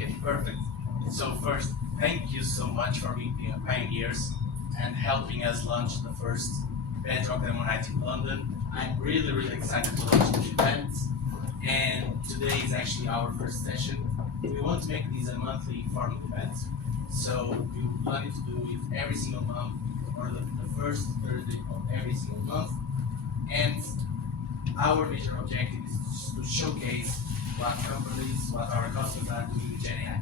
Okay, perfect. So first, thank you so much for being pioneers and helping us launch the first Bedrock Demo Night in London. I'm really excited to launch this event. And today is actually our first session. We want to make this a monthly farming event. So we planning to do it every single month or the first Thursday of every single month. And our major objective is to showcase what companies, what our customers are doing with Gen AI.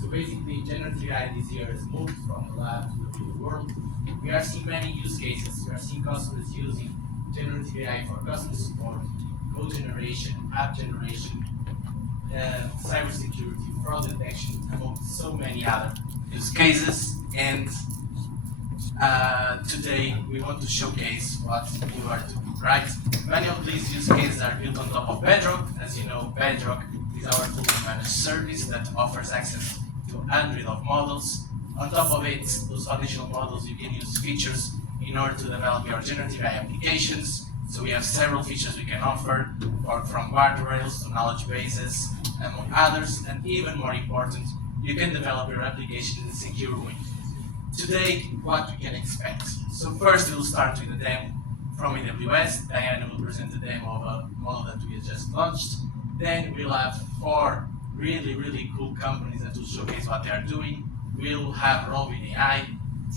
So basically, generative AI this year has moved from the lab to the real world. We are seeing many use cases. We are seeing customers using generative AI for customer support, code generation, app generation, cybersecurity, fraud detection, among so many other use cases. And today we want to showcase what you are doing, right? Many of these use cases are built on top of Bedrock. As you know, Bedrock is our fully managed service that offers access to hundreds of models. On top of it, those additional models, you can use features in order to develop your generative AI applications. So we have several features we can offer, from guardrails to knowledge bases, among others, and even more important, you can develop your application in a secure way. Today, what we can expect. So first we'll start with a demo from AWS. Diana will present the demo of a model that we have just launched. Then we'll have four really cool companies that will showcase what they are doing. We'll have Roll with AI,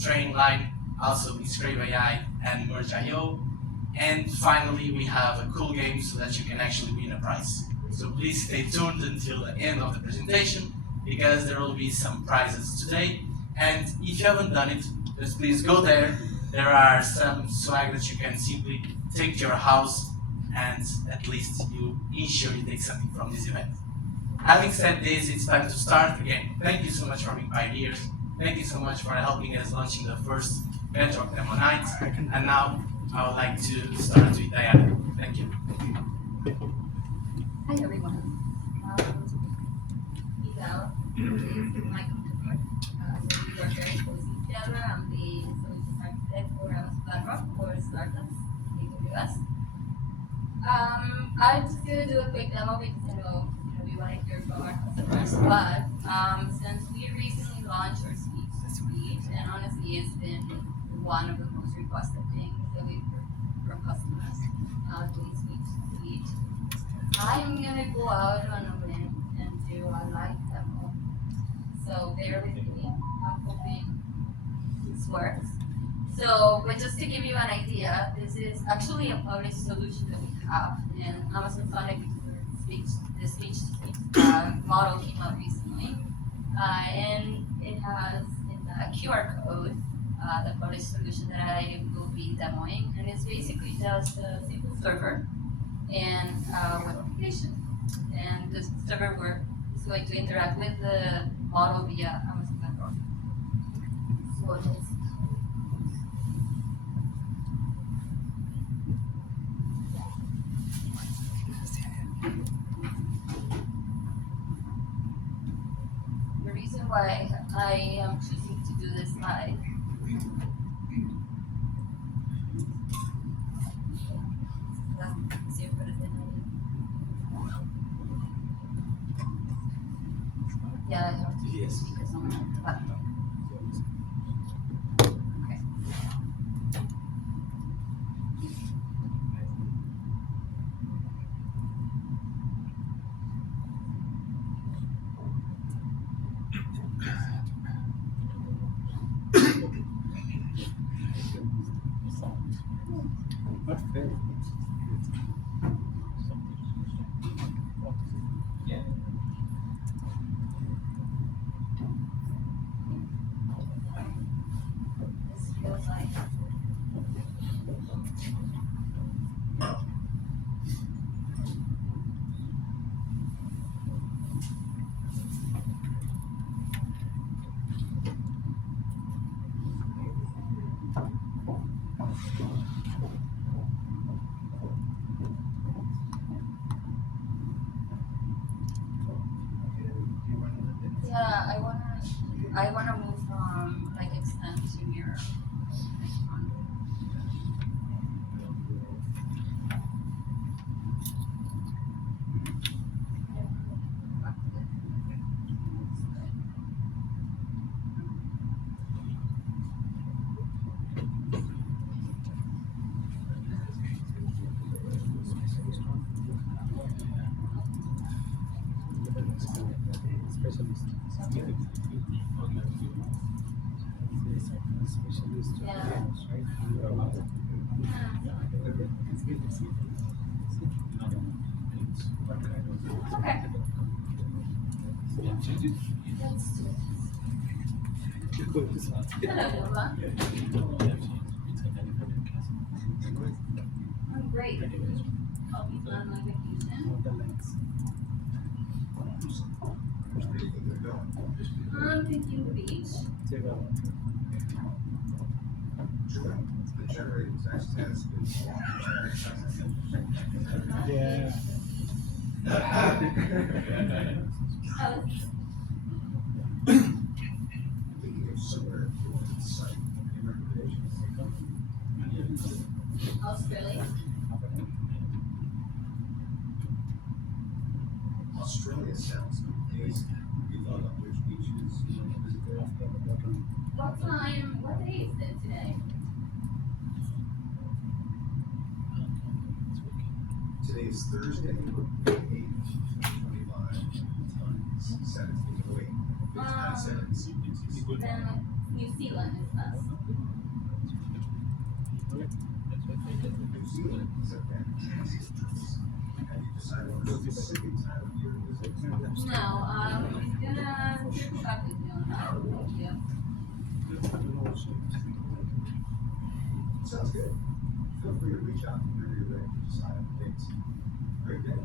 Trainline, also Describe AI, and Merge.io. And finally, we have a cool game so that you can actually win a prize. So please stay tuned until the end of the presentation because there will be some prizes today. And if you haven't done it, just please go there. There are some swag that you can simply take to your house and at least you ensure you take something from this event. Having said this, it's time to start. Again, thank you so much for being pioneers. Thank you so much for helping us launching the first Bedrock Demo Night. And now I would like to start with Diana. Thank you. Hi everyone. Miguel is my counterpart. So we work very closely together. I'm the solution architect for Bedrock for startups in AWS. I'm just gonna do a quick demo because we want to hear from our customers. But since we recently launched our speech to speech, and honestly, it's been one of the most requested things that we've heard from customers doing speech to speech. I'm gonna go out on a limb and do a live demo. So bear with me. I'm hoping this works. So, but just to give you an idea, this is actually a published solution that we have in Amazon Sonic the speech-to-speech model came out recently. And it has in the QR code the published solution that I will be demoing. And it's basically just a simple server and web application. And this server is going to interact with the model via Amazon Bedrock. So let's the reason why I am choosing to do this live I have to use speakers on my laptop. Okay. This feels like I wanna move from extend to mirror. Specialist. Specialist. Yeah. Right? It's good to see. Okay. Let's do it. Hello, Nova. I'm great. I'll be on my vacation. I'm thinking the beach. Yeah. Australia. Australia sounds amazing. Have you thought about which beaches you want to visit there? What time? What day is it today? Today is Thursday, April 8th, 2025. Time is 17:08. 59 seconds. Then New Zealand is us. New Zealand is a fantastic choice. Have you decided on a specific time of year to visit? No, I'm gonna circle back with you on that. Thank you. Sounds good. Feel free to reach out whenever you're ready to decide on dates. Great day.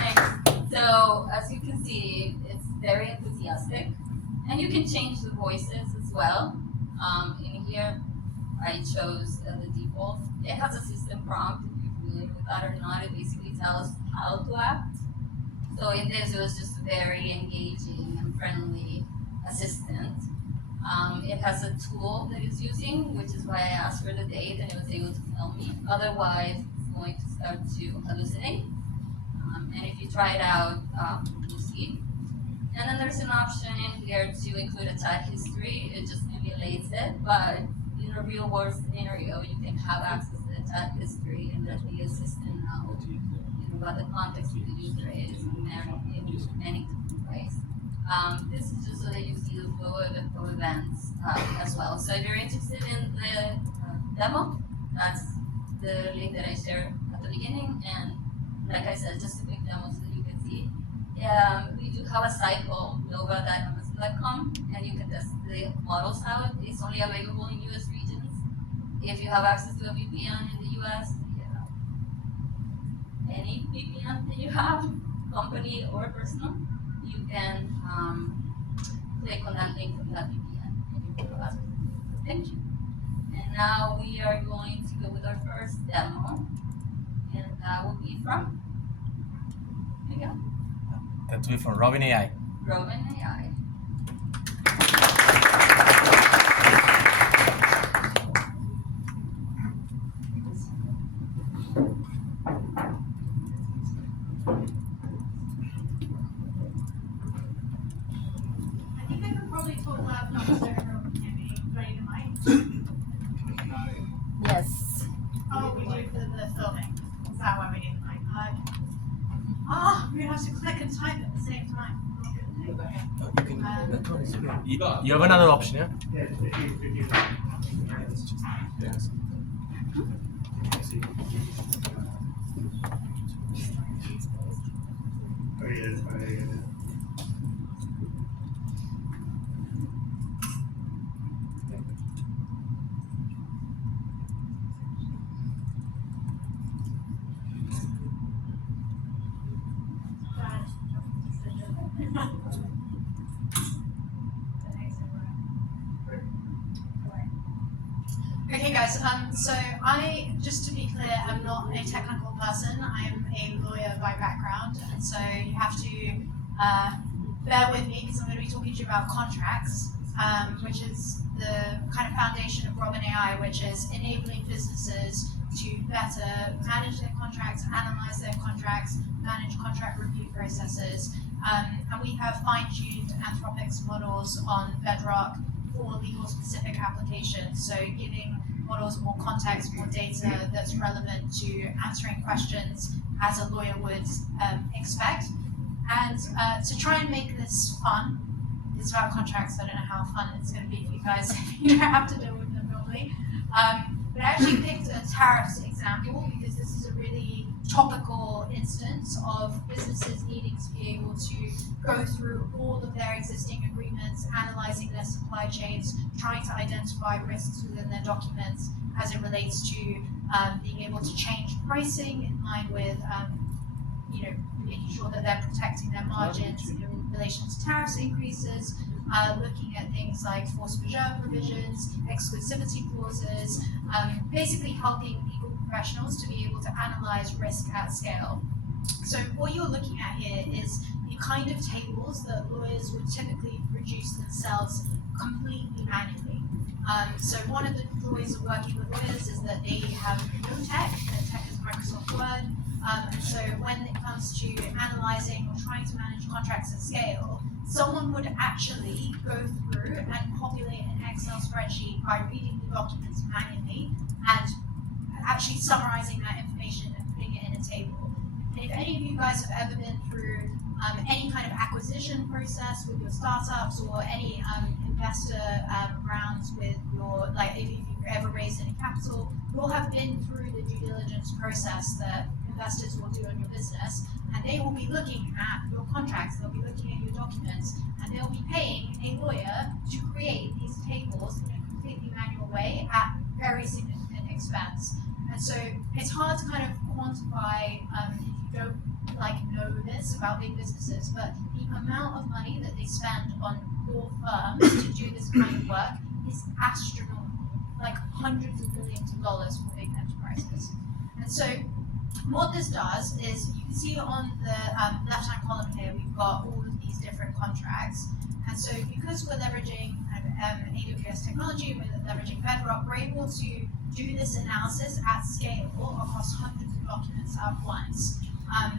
Thanks. So, as you can see, it's very enthusiastic, and you can change the voices as well. In here, I chose the default. It has a system prompt. If you're familiar with that or not, it basically tells how to act. So in this, it was just a very engaging and friendly assistant. It has a tool that it's using, which is why I asked for the date, and it was able to tell me. Otherwise, it's going to start to hallucinate. And if you try it out, you'll see. And then there's an option in here to include a chat history. It just emulates it, but in a real world scenario, you can have access to the chat history and let the assistant know, what the context of the user is in many different ways. This is just so that you see the flow of events as well. So if you're interested in the demo, that's the link that I shared at the beginning. And like I said, just a quick demo so that you can see. We do have a site called nova.amazon.com, and you can test the models out. It's only available in US regions. If you have access to a VPN in the US, any VPN that you have, company or personal, you can click on that link from that VPN and you can have access. Thank you. And now we are going to go with our first demo, and that will be from, there you go, That will be from Robin AI. Roman AI. I think I could probably talk loud enough so everyone can hear me. Do I need a mic? Yes. Oh, we do for the filming. Is that why we need the mic? We have to click and type at the same time. You have another option, yeah? Okay guys, so I, just to be clear, I'm not a technical person. I am a lawyer by background, and so you have to bear with me because I'm going to be talking to you about contracts, which is the kind of foundation of Robin AI, which is enabling businesses to better manage their contracts, analyze their contracts, manage contract review processes, and we have fine-tuned Anthropic's models on Bedrock for legal specific applications, so giving models, more context, more data that's relevant to answering questions as a lawyer would expect. And to try and make this fun, it's about contracts, so I don't know how fun it's going to be for you guys if you don't have to deal with them normally. But I actually picked a tariffs example because this is a really topical instance of businesses needing to be able to go through all of their existing agreements, analyzing their supply chains, trying to identify risks within their documents as it relates to being able to change pricing in line with making sure that they're protecting their margins in relation to tariffs increases, looking at things like force majeure provisions, exclusivity clauses, basically helping legal professionals to be able to analyze risk at scale. So what you're looking at here is the kind of tables that lawyers would typically produce themselves completely manually. So one of the joys of working with lawyers is that they have no tech. Their tech is Microsoft Word. And so when it comes to analyzing or trying to manage contracts at scale, someone would actually go through and populate an Excel spreadsheet by reading the documents manually and actually summarizing that information and putting it in a table. And if any of you guys have ever been through any kind of acquisition process with your startups or any investor rounds with your, like if you've ever raised any capital, you'll have been through the due diligence process that investors will do on your business, and they will be looking at your contracts, they'll be looking at your documents, and they'll be paying a lawyer to create these tables in a completely manual way at very significant expense. And so it's hard to kind of quantify if you don't know this about big businesses, but the amount of money that they spend on law firms to do this kind of work is astronomical, like hundreds of billions of dollars for big enterprises. And so what this does is, you can see on the left-hand column here, we've got all of these different contracts. And so because we're leveraging AWS technology, we're leveraging Bedrock, we're able to do this analysis at scale across hundreds of documents at once.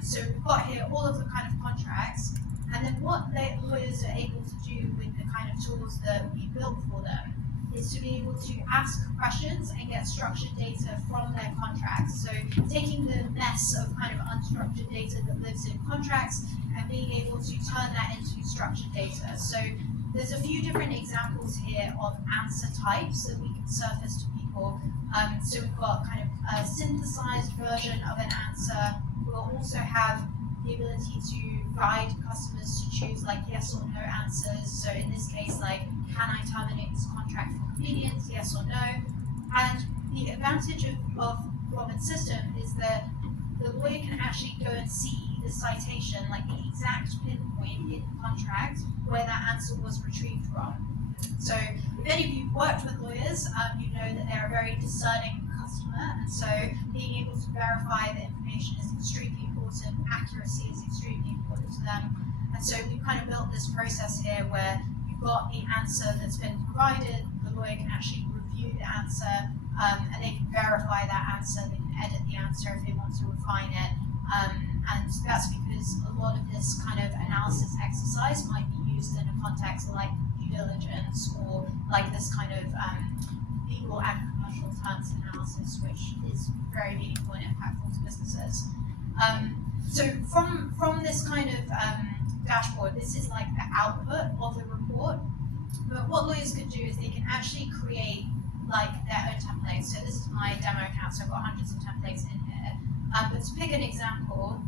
So we've got here all of the kind of contracts, and then what lawyers are able to do with the kind of tools that we built for them is to be able to ask questions and get structured data from their contracts. So taking the mess of kind of unstructured data that lives in contracts and being able to turn that into structured data. So there's a few different examples here of answer types that we can surface to people. So we've got kind of a synthesized version of an answer. We'll also have the ability to guide customers to choose like yes or no answers. So in this case, like, can I terminate this contract for convenience, yes or no? And the advantage of Robin's system is that the lawyer can actually go and see the citation, like the exact pinpoint in the contract where that answer was retrieved from. So if any of you have worked with lawyers, you know that they're a very discerning customer, and so being able to verify that information is extremely important, accuracy is extremely important to them. And so we've kind of built this process here where you've got the answer that's been provided, the lawyer can actually review the answer, and they can verify that answer, they can edit the answer if they want to refine it. And that's because a lot of this kind of analysis exercise might be used in a context like due diligence or like this kind of legal and commercial terms analysis, which is very meaningful and impactful to businesses. So from this kind of dashboard, this is like the output of the report. But what lawyers could do is they can actually create like their own templates. So this is my demo account, so I've got hundreds of templates in here. But to pick an example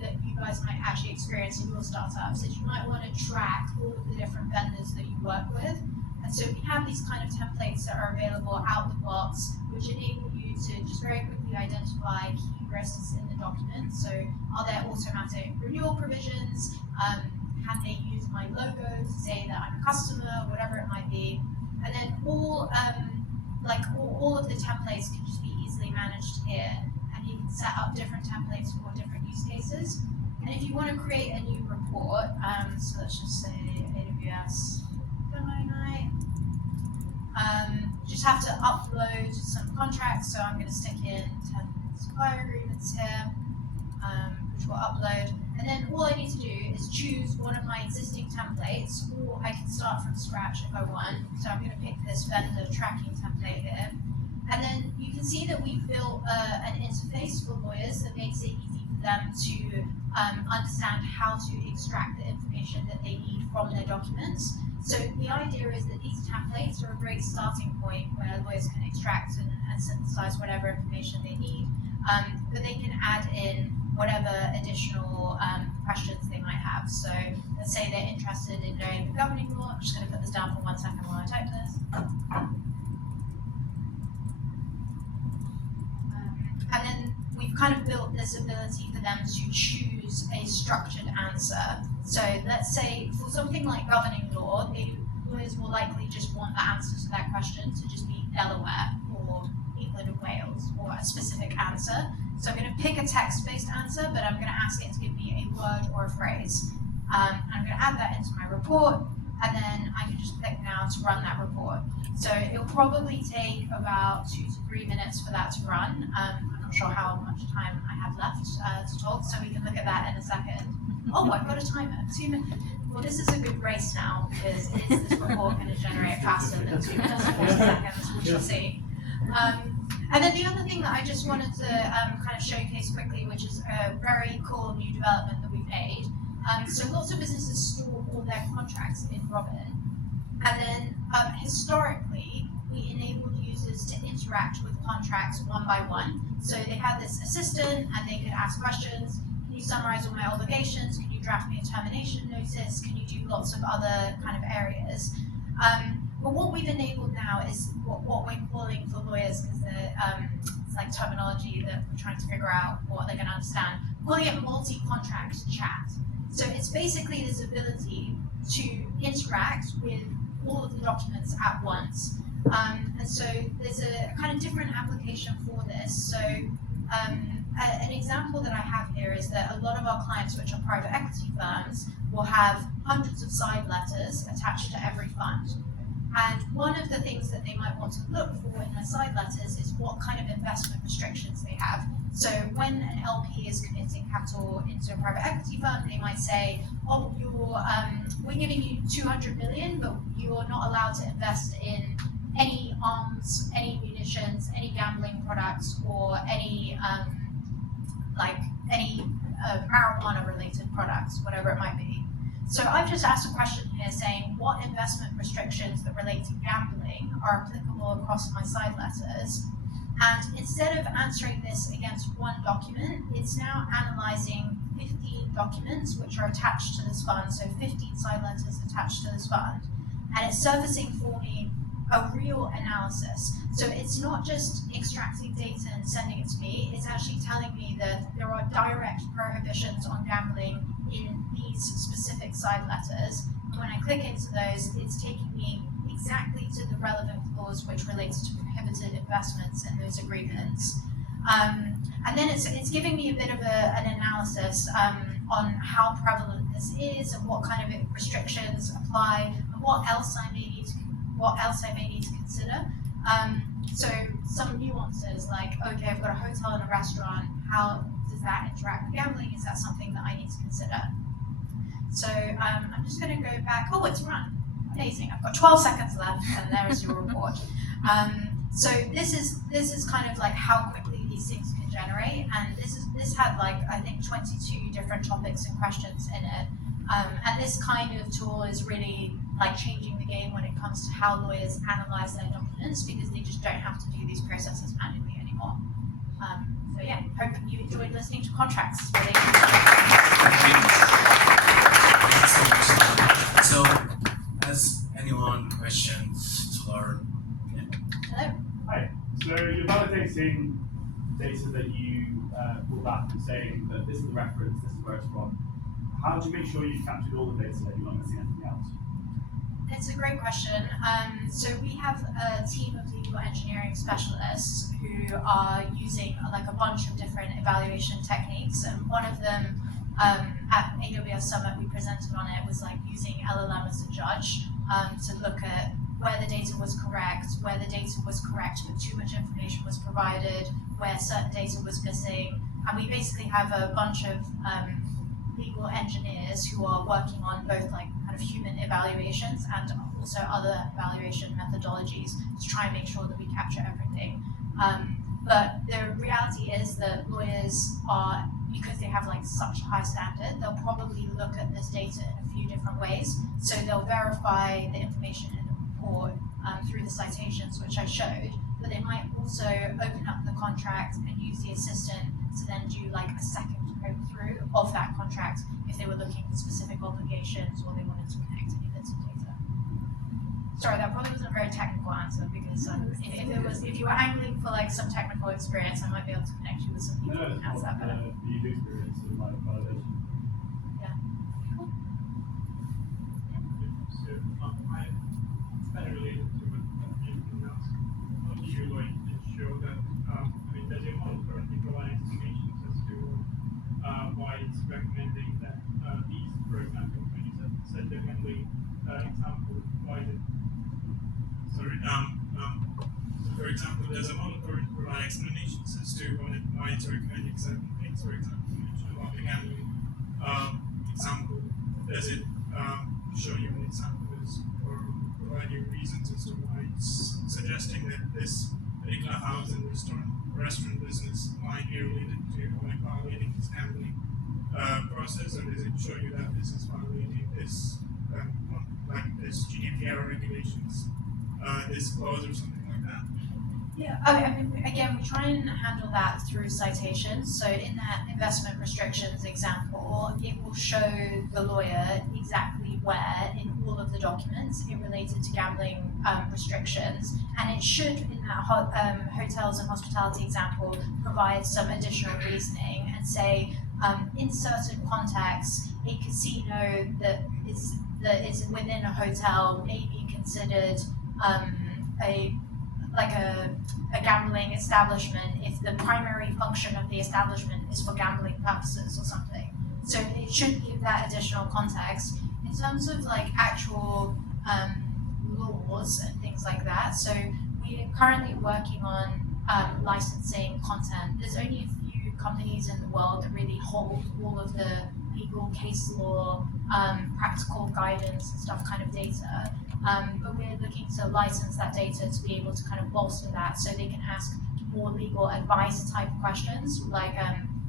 that you guys might actually experience in your startups is you might want to track all of the different vendors that you work with. And so we have these kind of templates that are available out the box, which enable you to just very quickly identify key risks in the document. So are there automatic renewal provisions? Can they use my logo to say that I'm a customer, whatever it might be? And then all of the templates can just be easily managed here, and you can set up different templates for different use cases. And if you want to create a new report, so let's just say AWS demo night, just have to upload some contracts. So I'm going to stick in 10 supplier agreements here, which will upload. And then all I need to do is choose one of my existing templates, or I can start from scratch if I want. So I'm going to pick this vendor tracking template here. And then you can see that we've built an interface for lawyers that makes it easy for them to understand how to extract the information that they need from their documents. So the idea is that these templates are a great starting point where lawyers can extract and synthesize whatever information they need, but they can add in whatever additional questions they might have. So let's say they're interested in knowing the governing law. I'm just going to put this down for 1 second while I type this. And then we've kind of built this ability for them to choose a structured answer. So let's say for something like governing law, lawyers will likely just want the answer to that question to just be Delaware or England and Wales, or a specific answer. So I'm going to pick a text-based answer, but I'm going to ask it to give me a word or a phrase. I'm going to add that into my report, and then I can just click now to run that report. So it'll probably take about 2 to 3 minutes for that to run. I'm not sure how much time I have left to talk, so we can look at that in a second. Oh, I've got a timer, 2 minutes. Well, this is a good race now, because is this report going to generate faster than 2 minutes and 40 seconds? We shall see. And then the other thing that I just wanted to kind of showcase quickly, which is a very cool new development that we've made. So lots of businesses store all their contracts in Robin. And then historically, we enabled users to interact with contracts one by one. So they had this assistant and they could ask questions. Can you summarize all my obligations? Can you draft me a termination notice? Can you do lots of other kind of areas? But what we've enabled now is what we're calling for lawyers, because it's like terminology that we're trying to figure out what they're going to understand, calling it multi-contract chat. So it's basically this ability to interact with all of the documents at once. And so there's a kind of different application for this. So an example that I have here is that a lot of our clients, which are private equity firms, will have hundreds of side letters attached to every fund. And one of the things that they might want to look for in their side letters is what kind of investment restrictions they have. So when an LP is committing capital into a private equity fund, they might say, oh, we're giving you 200 million, but you're not allowed to invest in any arms, any munitions, any gambling products, or any marijuana related products, whatever it might be. So I've just asked a question here saying what investment restrictions that relate to gambling are applicable across my side letters. And instead of answering this against one document, it's now analyzing 15 documents which are attached to this fund, so 15 side letters attached to this fund. And it's surfacing for me a real analysis. So it's not just extracting data and sending it to me, it's actually telling me that there are direct prohibitions on gambling in these specific side letters. And when I click into those, it's taking me exactly to the relevant clause which relates to prohibited investments in those agreements. And then it's giving me a bit of an analysis on how prevalent this is and what kind of restrictions apply and what else I may need to consider. So some nuances like, okay, I've got a hotel and a restaurant, how does that interact with gambling? Is that something that I need to consider? So I'm just going to go back. Oh, it's run. Amazing. I've got 12 seconds left, and there is your report. So this is kind of like how quickly these things can generate, and this had like I think 22 different topics and questions in it. And this kind of tool is really like changing the game when it comes to how lawyers analyze their documents, because they just don't have to do these processes manually anymore. So yeah, hope you enjoyed listening to contracts. So, has anyone questions or? Yeah. Hello. Hi. So you're validating data that you pull back and saying that this is the reference, this is where it's from. How do you make sure you've captured all the data that you're not missing anything else? It's a great question. So we have a team of legal engineering specialists who are using like a bunch of different evaluation techniques, and one of them at AWS Summit we presented on it was like using LLM as a judge to look at where the data was correct but too much information was provided, where certain data was missing, and we basically have a bunch of legal engineers who are working on both like kind of human evaluations and also other evaluation methodologies to try and make sure that we capture everything. But the reality is that lawyers are, because they have like such a high standard, they'll probably look at this data in a few different ways. So they'll verify the information in the report through the citations, which I showed, but they might also open up the contract and use the assistant to then do like a second go through of that contract if they were looking for specific obligations or they wanted to connect any bits of data. Sorry, that probably wasn't a very technical answer because if you were angling for like some technical experience, I might be able to connect you with some people who can answer that better. The user experience and like validation. Yeah. So, it's kind of related to what everything else. How do you like ensure that, does your model currently provide explanations as to why it's recommending that these, for example, when you said the handling example, why is it? Sorry, so for example, does a model currently provide explanations as to why it's recommending certain things? For example, you mentioned about the handling example. Does it show you an example or provide you reasons as to why it's suggesting that this particular house and restaurant business might be related to like violating this handling process, or does it show you that this is violating this like this GDPR regulations, this clause or something like that? Yeah, I mean, again, we try and handle that through citations. So in that investment restrictions example, it will show the lawyer exactly where in all of the documents it related to gambling restrictions, and it should, in that hotels and hospitality example, provide some additional reasoning and say, in certain contexts, a casino that is within a hotel may be considered a gambling establishment if the primary function of the establishment is for gambling purposes or something. So it should give that additional context. In terms of like actual laws and things like that, so we are currently working on licensing content. There's only a few companies in the world that really hold all of the legal case law, practical guidance and stuff kind of data. But we're looking to license that data to be able to kind of bolster that so they can ask more legal advice type questions. Like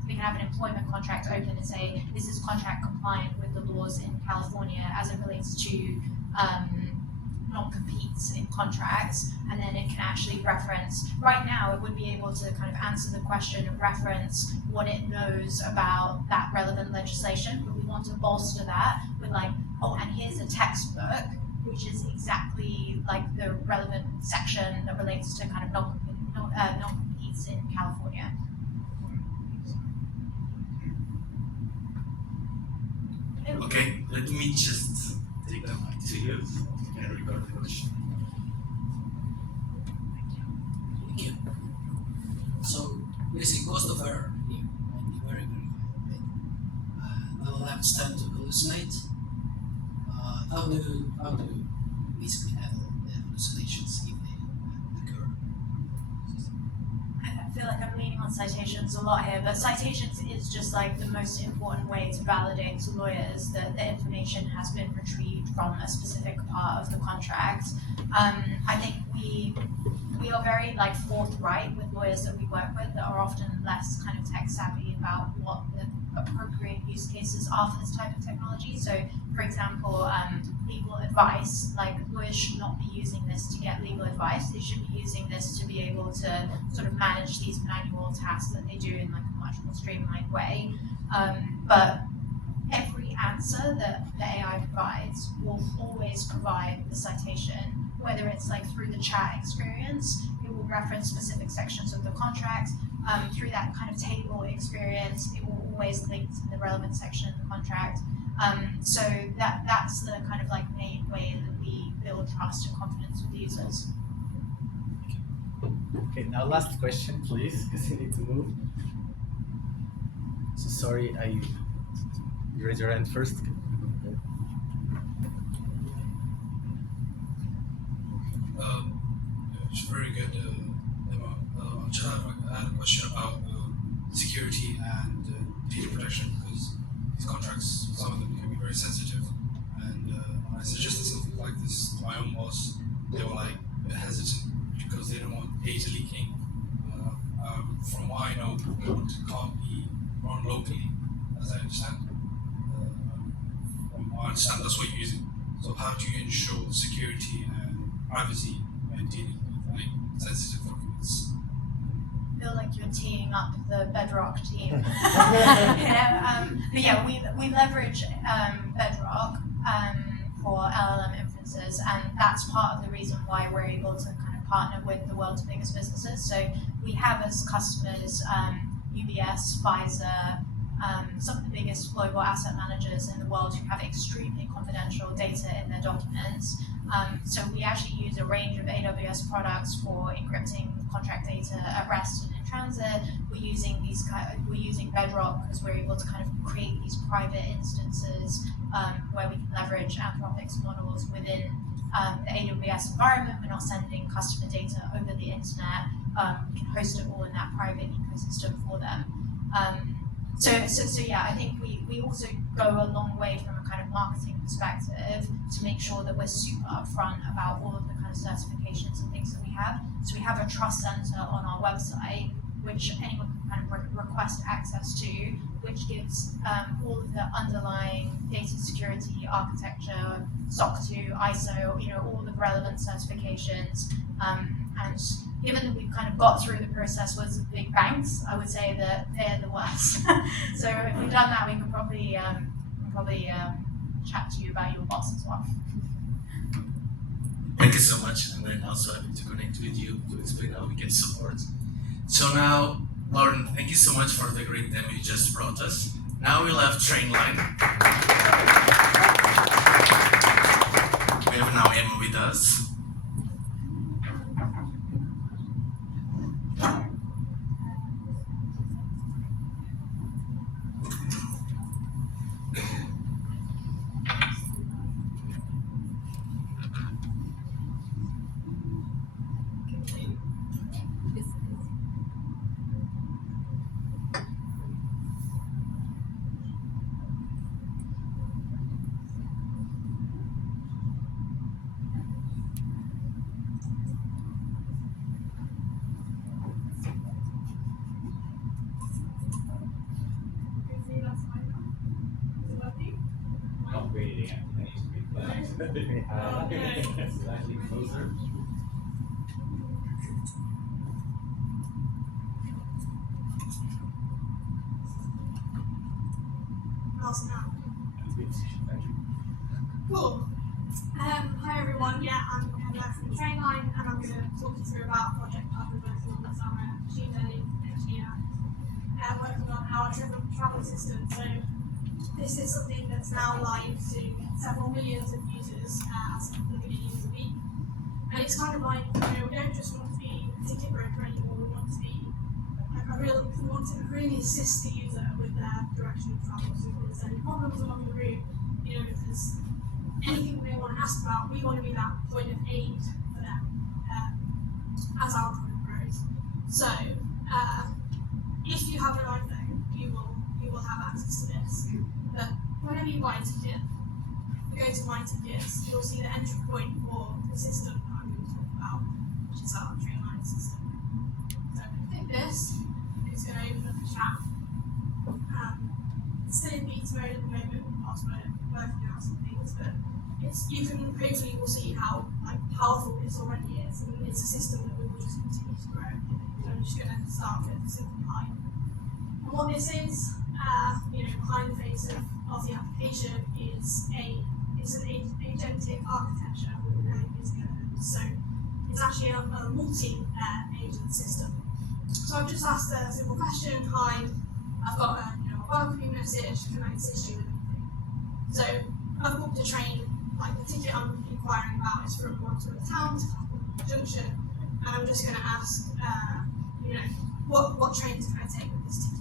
we can have an employment contract open and say, is this contract compliant with the laws in California as it relates to non-competes in contracts? And then it can actually reference, right now it would be able to kind of answer the question and reference what it knows about that relevant legislation, but we want to bolster that with like, oh, and here's a textbook which is exactly like the relevant section that relates to kind of non-competes in California. Okay, let me just take the mic to you and record the question. Thank you. So, basic cost of error here might be very, very high. LLMs tend to hallucinate. How do you basically handle the hallucinations if they occur? I feel like I'm leaning on citations a lot here, but citations is just like the most important way to validate to lawyers that the information has been retrieved from a specific part of the contract. I think we are very like forthright with lawyers that we work with that are often less kind of tech savvy about what the appropriate use cases are for this type of technology. So, for example, legal advice, like lawyers should not be using this to get legal advice. They should be using this to be able to sort of manage these manual tasks that they do in like a much more streamlined way. But every answer that the AI provides will always provide the citation, whether it's like through the chat experience, it will reference specific sections of the contract, through that kind of table experience, it will always link to the relevant section of the contract. So that's the kind of like main way that we build trust and confidence with users. Okay, now last question, please, because you need to move. So sorry, you raise your hand first. It's very good demo. I had a question about security and data protection, because these contracts, some of them can be very sensitive. And when I suggested something like this to my own boss, they were like a bit hesitant because they don't want data leaking. from what I know, Bedrock can't be run locally, as I understand. From what I understand, that's what you're using. So how do you ensure security and privacy when dealing with like sensitive documents? I feel like you're teeing up the Bedrock team. We leverage Bedrock for LLM inferences, and that's part of the reason why we're able to kind of partner with the world's biggest businesses. So we have as customers UBS, Pfizer, some of the biggest global asset managers in the world who have extremely confidential data in their documents. So we actually use a range of AWS products for encrypting contract data at rest and in transit. We're using Bedrock because we're able to kind of create these private instances where we can leverage Anthropic's models within the AWS environment. We're not sending customer data over the internet. We can host it all in that private ecosystem for them. So I think we also go a long way from a kind of marketing perspective to make sure that we're super upfront about all of the kind of certifications and things that we have. So we have a trust center on our website, which anyone can kind of request access to, which gives all of the underlying data security, architecture, SOC 2, ISO, all the relevant certifications. And given that we've kind of got through the process with the big banks, I would say that they're the worst. So if we've done that, we can probably chat to you about your boss as well. Thank you so much, and we're also happy to connect with you to explain how we can support. So now, Lauren, thank you so much for the great demo you just brought us. Now we'll have train line. We have now Emma with us. Upgrading it. Slightly closer. How's that? Thank you. Cool. Hi everyone. Yeah, I'm Emma from Trainline, and I'm going to talk you through about a project I've been working on. I'm a machine learning engineer working on our travel system. So this is something that's now live to several millions of users as of the beginning of the week. And it's kind of like, we don't just want to be a ticket broker anymore. We want to be we want to really assist the user with their direction of travel. So if there's any problems along the route, if there's anything they want to ask about, we want to be that point of aid for them as our product grows. So if you have an iPhone, you will have access to this. But whenever you buy a ticket, you go to My Tickets, you'll see the entry point for the system that I'm going to talk about, which is our Trainline system. So I'm going to click this, it's going to open up the chat. It's still in beta mode at the moment, whilst we're working out some things, but you can hopefully will see how powerful this already is, and it's a system that we will just continue to grow. So I'm just going to start with simplify. And what this is, behind the face of the application is an agentic architecture using LLMs. So it's actually a multi-agent system. So I've just asked a simple question: hi, I've got a welcoming message, can I assist you with anything? So I've booked a train, the ticket I'm inquiring about is from Wandsworth Town to Clapham Junction, and I'm just going to ask, what trains can I take with this ticket?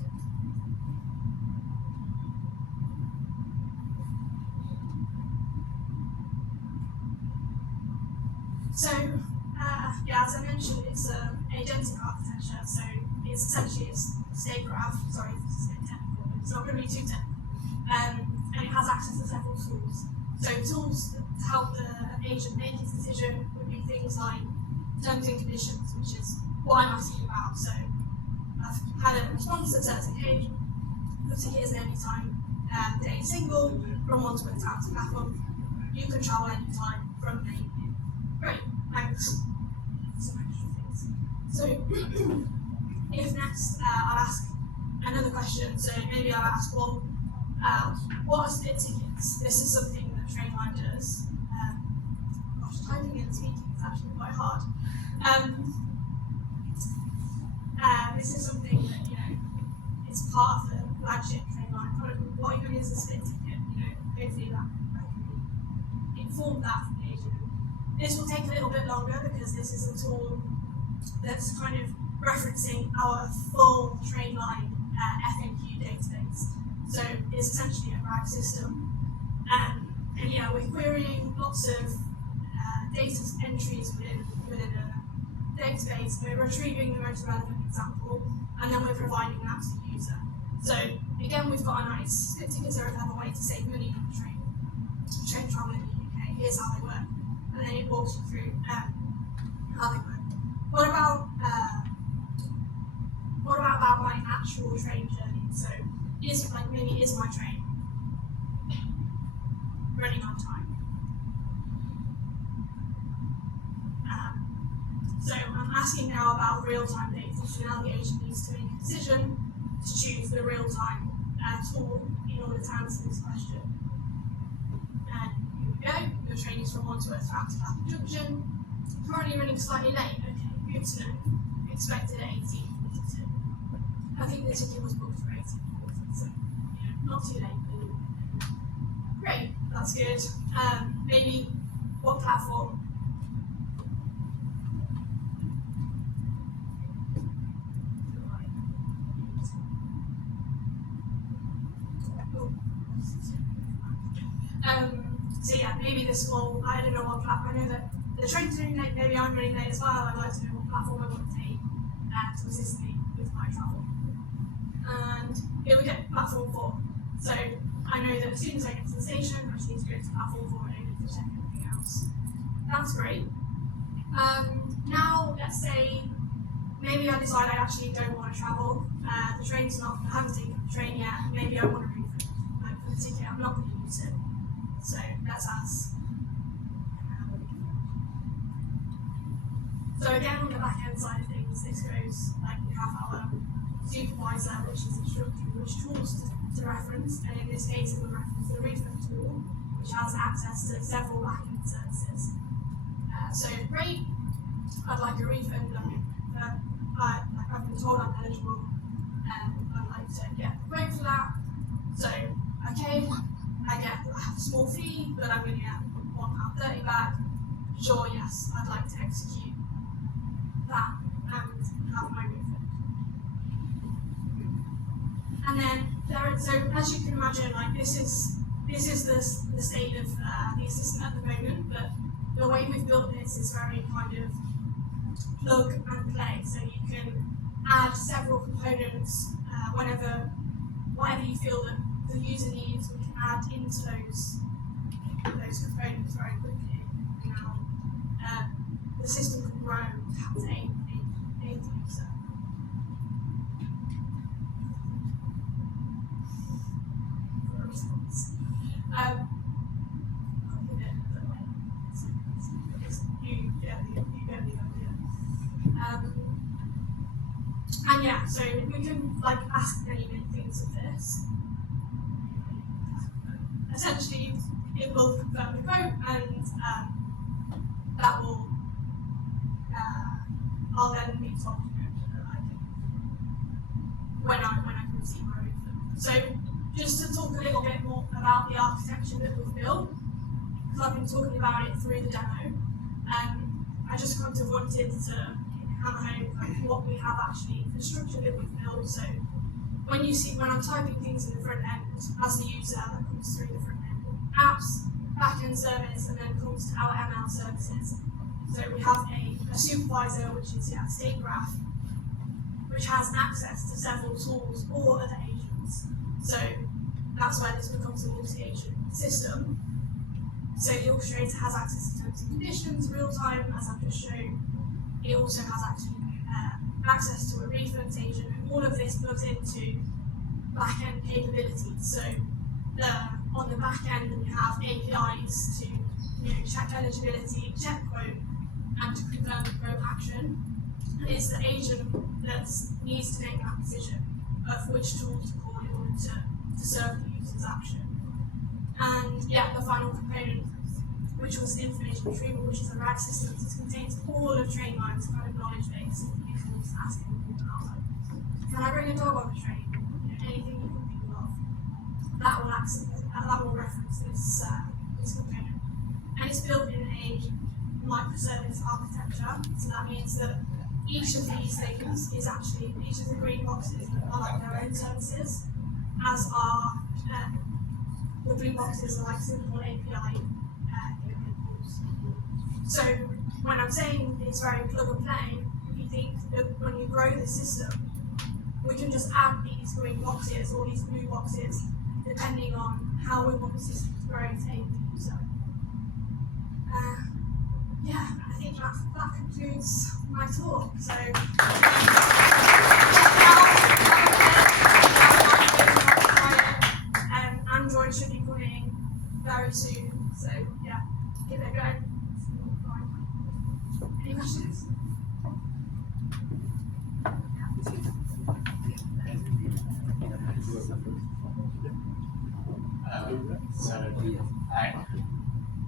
So, as I mentioned, it's an agentic architecture, so it's essentially a state graph. Sorry if this is a bit technical, but it's not going to be too technical. And it has access to several tools. So tools to help the agent make his decision would be things like terms and conditions, which is what I'm asking about. So I've had a response that says, okay, your ticket is an anytime day single from Wandsworth Town to Clapham. You can travel anytime from me. Great, thanks. Some extra things. So, if next I'll ask another question, so maybe I'll ask, well, what are split tickets? This is something that Trainline does. Gosh, typing and speaking is actually quite hard. This is something that, it's part of the flagship Trainline product. What even is a split ticket? Hopefully that can inform that from the agent. This will take a little bit longer because this is a tool that's kind of referencing our full Trainline FAQ database. So it's essentially a RAG system. And yeah, we're querying lots of data entries within a database. We're retrieving the most relevant example, and then we're providing that to the user. So again, we've got a nice split tickets are a clever way to save money on train travel in the UK. Here's how they work, and then it walks you through how they work. What about my actual train journey? So is my train running on time? So I'm asking now about real-time data. So now the agent needs to make a decision to choose the real-time tool in order to answer this question. And here we go. Your train is from Wandsworth to Clapham Junction. Currently running slightly late. Okay, good to know. Expected at 18:42. I think the ticket was booked for 18:40, so not too late. Great, that's good. Maybe what platform? So yeah, maybe this will, I don't know what platform, I know that the train's running late, maybe I'm running late as well. I'd like to know what platform I want to take to assist me with my travel. And here we go, platform 4. So I know that as soon as I get to the station, I just need to go to platform 4 and I don't need to check anything else. That's great. Now, let's say maybe I decide I actually don't want to travel. The train's not, I haven't taken the train yet, maybe I want to refund. Like for the ticket, I'm not going to use it. So let's ask. So again, on the back end side of things, this goes like we have our supervisor, which is instructing which tools to reference, and in this case, it will reference the refund tool, which has access to several back-end services. So great, I'd like a refund. I've been told I'm eligible, and I'd like to get a quote for that. So okay, I have a small fee, but I'm going to get £1.30 back. Sure, yes, I'd like to execute that and have my refund. And then so as you can imagine, like this is the state of the assistant at the moment, but the way we've built this is very kind of plug and play. So you can add several components whatever you feel that the user needs, we can add into those components very quickly. Now, the system can grow to have a user. For a response. You get the idea. And yeah, so we can ask many things of this. Essentially, it will confirm the quote, and that will. I'll then be told when I can receive my refund. So, just to talk a little bit more about the architecture that we've built, because I've been talking about it through the demo. I just kind of wanted to hammer home what we have actually, the structure that we've built. So when I'm typing things in the front end, as the user, that comes through the front end apps, back-end service, and then comes to our ML services. So we have a supervisor, which is a state graph, which has access to several tools or other agents. So that's where this becomes a multi-agent system. So the orchestrator has access to terms and conditions, real time, as I've just shown. It also has access to a reference agent, and all of this plugs into back-end capabilities. So on the back end, we have APIs to check eligibility, check quote, and to confirm the quote action. And it's the agent that needs to make that decision of which tool to call in order to serve the user's action. And yeah, the final component, which was information retrieval, which is a RAG system, it contains all of Trainline's kind of knowledge base. If the user wants to ask anything about it. Can I bring a dog on the train? Anything you can think of, that will reference this component. And it's built in a microservice architecture, so that means that each of these things is actually, each of the green boxes are like their own services, as are the blue boxes are like simple API calls. So when I'm saying it's very plug and play, if you think that when you grow the system, we can just add these green boxes or these blue boxes depending on how we want the system to grow to aid the user. Yeah, I think that concludes my talk. So Android should be coming very soon. So yeah, give it a go. Any questions?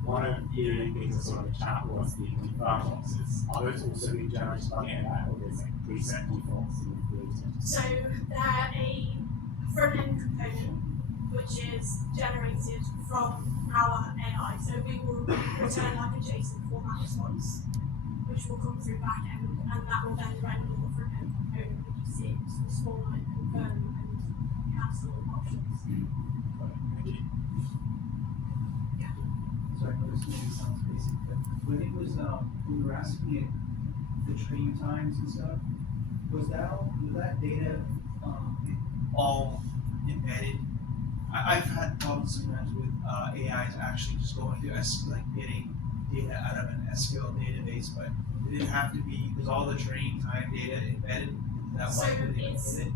One of the things I saw in the chat was the confirm boxes. Are those also being generated by AI, or is it preset defaults in the creator? So they're a front-end component which is generated from our AI. So we will return like a JSON format response, which will come through back-end, and that will then render the front-end component that you see, so the small line confirm and cancel options. Thank you. Sorry, this maybe sounds basic, but when it was, we were asking it the training times and stuff, was that data, all embedded? I've had problems sometimes with, AIs actually just going through, like getting data out of an SQL database, but it didn't have to be, was all the training time data embedded? Is So that why they it's did it?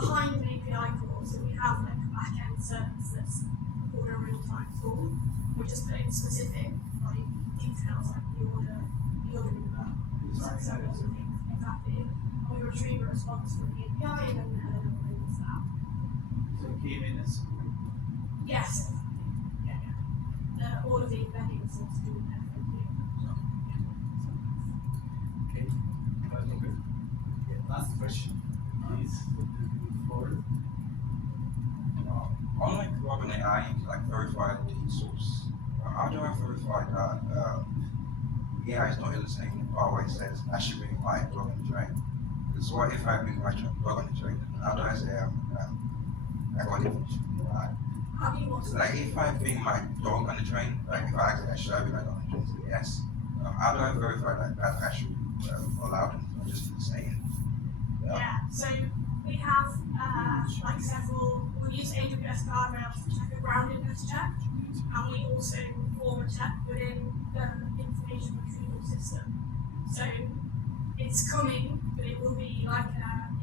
behind an API call, so we have like a back-end service that's called a real-time tool. We just put in specific like details like the order number, exactly. And we retrieve a response from the API and then brings that out. So it came in as, Yes. Yeah. All of the embedding is to do with FAQ. Okay. Okay, last question, please. Forward. Unlike Robin AI, like verify the source. How do I verify that AI is not hallucinating or it says I should bring my dog on the train? Because what if I bring my dog on the train? How do I say I got information from AI? How do you want to Like if I bring my dog on the train, like if I ask should I bring my dog on the train, say yes. How do I verify that that's actually allowed and not just saying? Yeah, so we have like several, we use AWS guardrails to check a groundedness check, and we also perform a check within the information retrieval system. So it's coming, but it will be like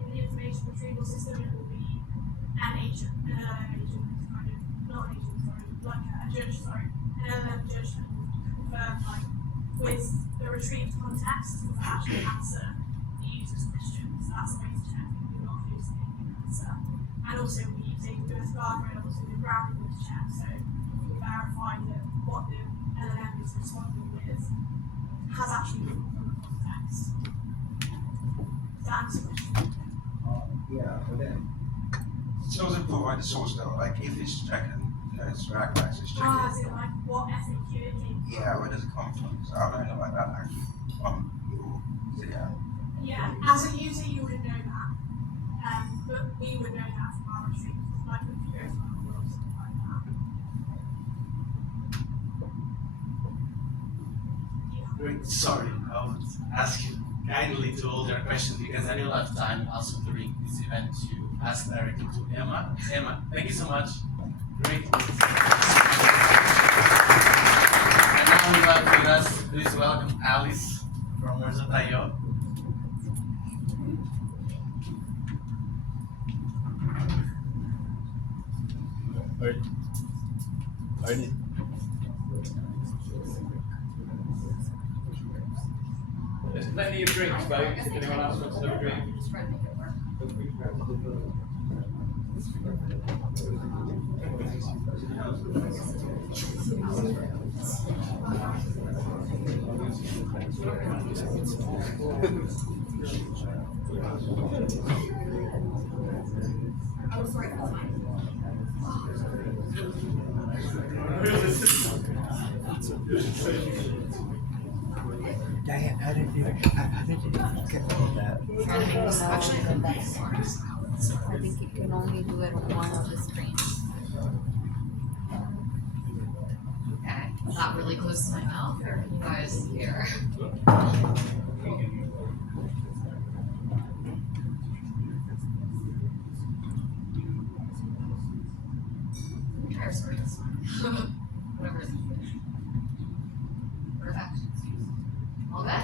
in the information retrieval system, it will be an agent, an LLM agent, kind of, not an agent, sorry, like a judge, sorry, an LLM judge that will confirm like with the retrieved context to actually answer the user's questions. So that's the way to check that you're not hallucinating an answer. And also we use AWS guardrails in the groundedness check, so we verify that what the LLM is responding with has actually come from the context. Does that answer the question? yeah, but then, So does it provide the source though? Like if it's checking, it's recognized, it's checking. As in like what FAQ it came from. Yeah, where does it come from? So I don't know about that actually. Yeah. Yeah, as a user you would know that, but we would know that from our retrievals, like if you go to our or something like that. Yeah. Great. Sorry, I would ask you kindly to hold your questions because I will have time also during this event to ask directly to Emma. Emma, thank you so much. Great. And now we have with us, please welcome Alice from Merza.io. Only. There's plenty of drinks, folks. If anyone else wants another drink. Just try to make it work. Diane, how did you get all that? Trying to make this actually good that I think you can only do it on one of the screens. Okay, is that really close to my mouth, or can you guys hear? Try screens. Whatever is perfect. All good?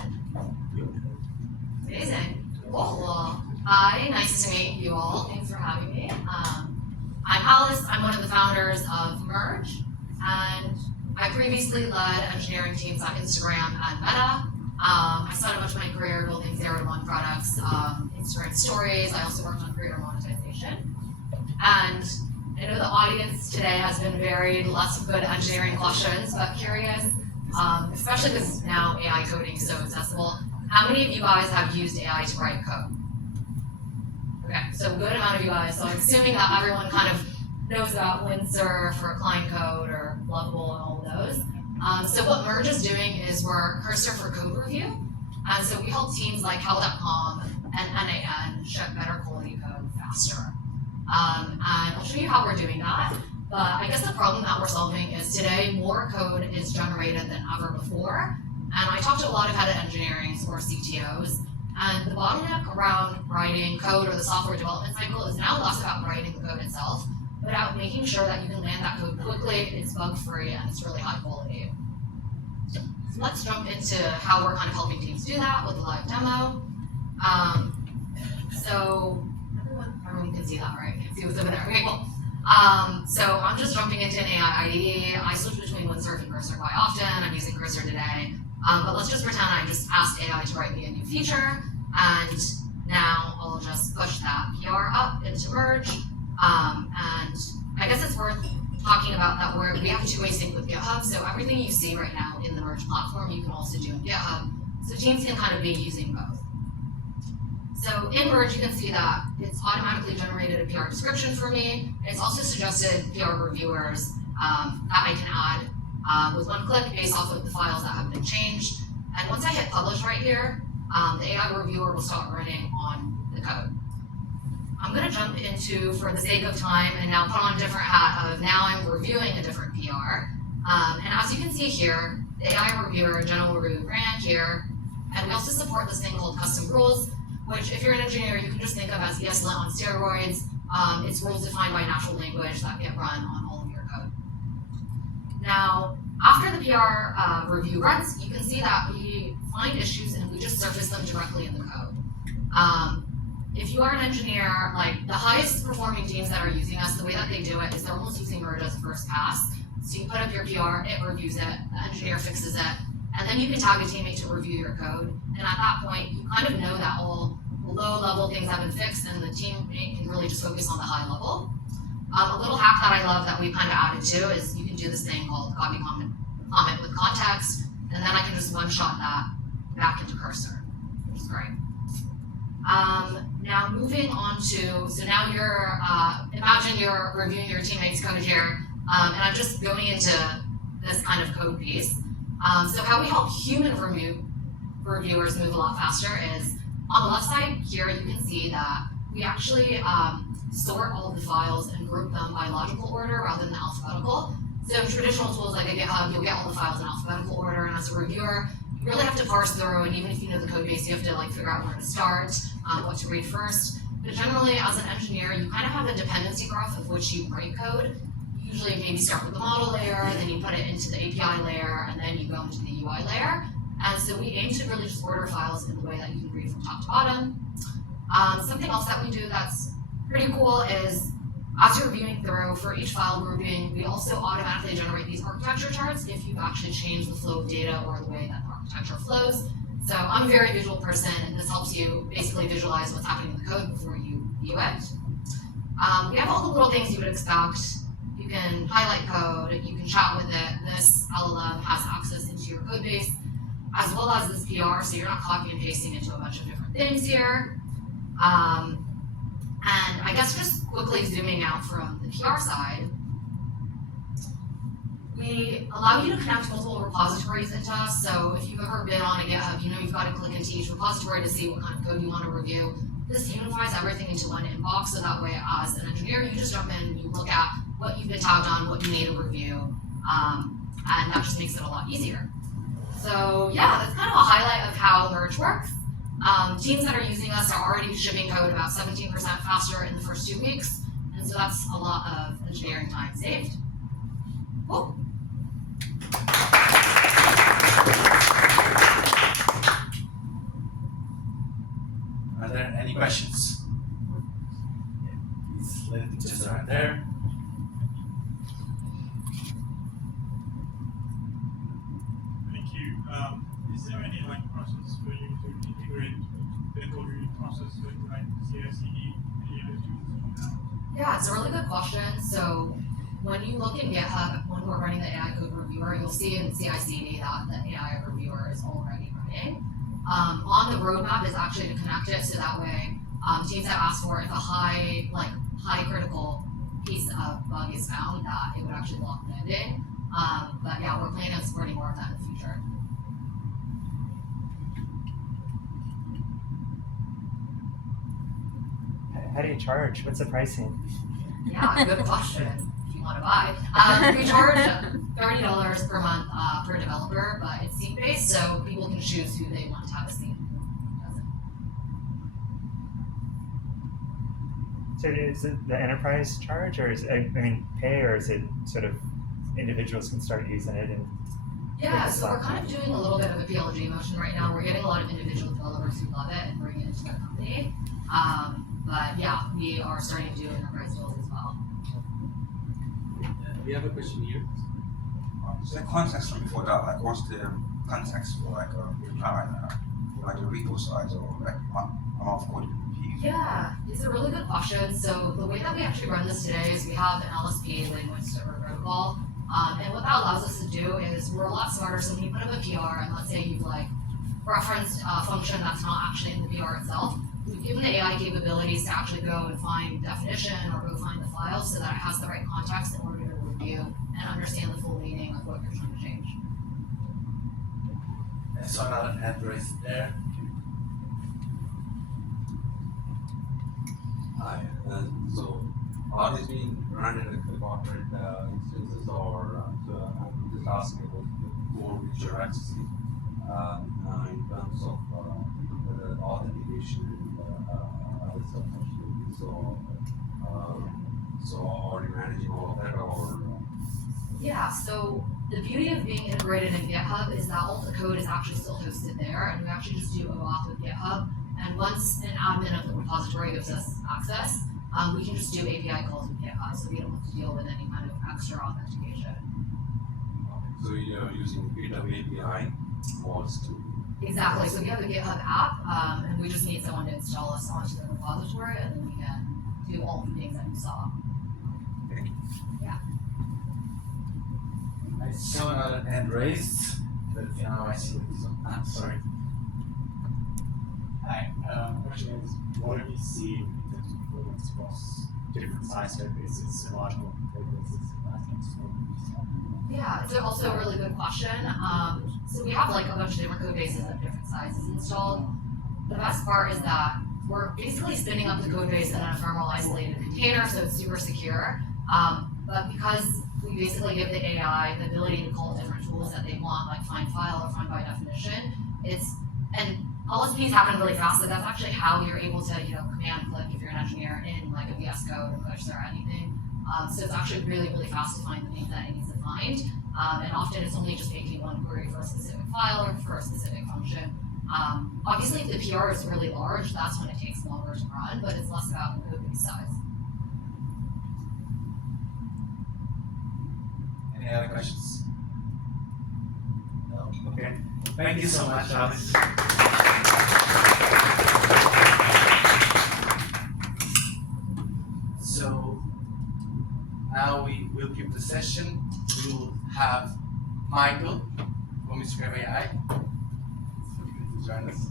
Amazing. Cool. Well, hi, nice to meet you all. Thanks for having me. I'm Alice. I'm one of the founders of Merge, and I previously led engineering teams at Instagram and Meta. I started much of my career building 0-to-1 products, Instagram stories. I also worked on creator monetization. And I know the audience today has been varied, lots of good engineering questions, but curious, especially because now AI coding is so accessible. How many of you guys have used AI to write code? Okay, so a good amount of you guys. So I'm assuming that everyone kind of knows about Windsurf or Client Code or Lovable and all of those. So what Merge is doing is we're Cursor for code review. And so we help teams like Hell.com and NAN ship better quality code faster. And I'll show you how we're doing that. But I guess the problem that we're solving is today more code is generated than ever before. And I talked to a lot of head of engineering or CTOs, and the bottleneck around writing code or the software development cycle is now less about writing the code itself, but about making sure that you can land that code quickly, it's bug-free, and it's really high quality. So let's jump into how we're kind of helping teams do that with a live demo. So everyone can see that, right? You can see what's over there. Okay, cool. So I'm just jumping into an AI IDE. I switch between Windsurf and Cursor quite often. I'm using Cursor today. But let's just pretend I just asked AI to write me a new feature, and now I'll just push that PR up into Merge. And I guess it's worth talking about that we have a two-way sync with GitHub, so everything you see right now in the Merge platform, you can also do in GitHub, so teams can kind of be using both. So in Merge, you can see that it's automatically generated a PR description for me. It's also suggested PR reviewers that I can add with one click based off of the files that have been changed. And once I hit publish right here, the AI reviewer will start running on the code. I'm gonna jump into, for the sake of time, and now put on a different hat of now I'm reviewing a different PR. And as you can see here, the AI reviewer, general review ran here, and we also support this thing called custom rules, which if you're an engineer, you can just think of as ESLint on steroids. It's rules defined by natural language that get run on all of your code. Now, after the PR review runs, you can see that we find issues and we just surface them directly in the code. If you are an engineer, like the highest performing teams that are using us, the way that they do it is they're almost using Merge as a first pass. So you put up your PR, it reviews it, the engineer fixes it, and then you can tag a teammate to review your code. And at that point, you kind of know that all low-level things have been fixed, and the teammate can really just focus on the high level. A little hack that I love that we kind of added to is you can do this thing called copy comment with context, and then I can just one-shot that back into Cursor, which is great. Now moving on to, so now you're, imagine you're reviewing your teammate's code here, and I'm just going into this kind of code piece. So how we help human reviewers move a lot faster is, on the left side here, you can see that we actually sort all of the files and group them by logical order rather than alphabetical. So in traditional tools like a GitHub, you'll get all the files in alphabetical order, and as a reviewer, you really have to parse through, and even if you know the code base, you have to like figure out where to start, what to read first. But generally, as an engineer, you kind of have a dependency graph of which you write code. You usually maybe start with the model layer, then you put it into the API layer, and then you go into the UI layer. And so we aim to really just order files in the way that you can read from top to bottom. Something else that we do that's pretty cool is As you're reviewing through, for each file we're reviewing, we also automatically generate these architecture charts if you've actually changed the flow of data or the way that the architecture flows. So I'm a very visual person, and this helps you basically visualize what's happening in the code before you view it. We have all the little things you would expect. You can highlight code, you can chat with it. This LLM has access into your code base, as well as this PR, so you're not copy and pasting into a bunch of different things here. And I guess just quickly zooming out from the PR side, we allow you to connect multiple repositories into us. So if you've ever been on a GitHub, you know you've got to click into each repository to see what kind of code you want to review. This unifies everything into one inbox, so that way as an engineer, you just jump in, you look at what you've been tagged on, what you need to review, and that just makes it a lot easier. So yeah, that's kind of a highlight of how Merge works. Teams that are using us are already shipping code about 17% faster in the first 2 weeks, and so that's a lot of engineering time saved. Cool. Are there any questions? Please let it just right there. Thank you. Is there any process for you to integrate the code review process with CI/CD? Any other tools? Yeah, it's a really good question. So when you look in GitHub, when we're running the AI code reviewer, you'll see in CI/CD that the AI reviewer is already running. On the roadmap is actually to connect it, so that way teams have asked for if a high critical piece of bug is found, that it would actually lock landing. But yeah, we're planning on supporting more of that in the future. How do you charge? What's the pricing? Yeah, good question. If you want to buy, we charge $30 per month per developer, but it's seat based, so people can choose who they want to have a seat. So is it the enterprise charge, or is it, I mean, pay, or is it sort of individuals can start using it? And yeah, so we're kind of doing a little bit of a PLG motion right now. We're getting a lot of individual developers who love it and bring it into their company. But yeah, we are starting to do enterprise deals as well. We have a question here. Is there context before that? Like, what's the context for like your plan right now? For like the repo size or like amount of code? Yeah, it's a really good question. So the way that we actually run this today is we have an LSP, language server protocol. And what that allows us to do is we're a lot smarter. So when you put up a PR, and let's say you've like referenced a function that's not actually in the PR itself, we've given the AI capabilities to actually go and find definition or go find the file so that it has the right context in order to review and understand the full meaning of what you're trying to change. I saw another hand raised there. Hi. So are these being run in the corporate instances, or I'm just asking about the core which you're accessing in terms of the authentication and other stuff actually. So are you managing all of that, or? Yeah, so the beauty of being integrated in GitHub is that all the code is actually still hosted there, and we actually just do OAuth with GitHub. And once an admin of the repository gives us access, we can just do API calls with GitHub, so we don't have to deal with any kind of extra authentication. So you're using GitHub API calls to. Exactly. So we have a GitHub app, and we just need someone to install us onto the repository, and then we can do all the things that you saw. Thank you. Yeah. I saw another hand raised, but now I see this one. Ah, sorry. Hi. Question is, what have you seen in terms of performance across different size code bases, large code bases, small code bases? Yeah, it's also a really good question. So we have like a bunch of different code bases of different sizes installed. The best part is that we're basically spinning up the code base in a thermal isolated container, so it's super secure. But because we basically give the AI the ability to call different tools that they want, like find file or find by definition, and LSPs happen really fast, so that's actually how you're able to, command click if you're an engineer in like a VS Code or push or anything. So it's actually really, really fast to find the things that it needs to find. And often it's only just making one query for a specific file or for a specific function. Obviously, if the PR is really large, that's when it takes longer to run, but it's less about the code base size. Any other questions? No? Okay. Thank you so much, Alice. So now we will keep the session. We will have Michael from Scrap AI. So join us.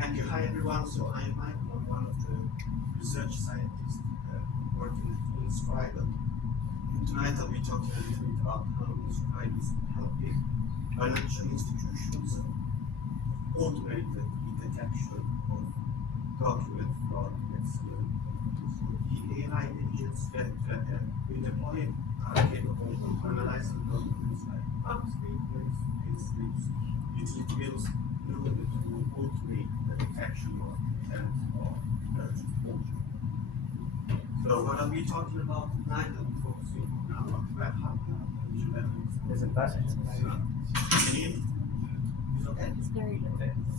Thank you. Hi, everyone. So I am Michael. I'm one of the research scientists working at Scribe. And tonight I'll be talking a little bit about how Scribe is helping financial institutions automate the detection of document fraud at scale. So the AI agents that we deploy are capable of analyzing documents like bank statements, pay slips, utility bills, in order to automate the detection of intent or urgent forgery. So what I'll be talking about tonight, I'll be focusing on our web hub, which There's a button. Can you? Is okay?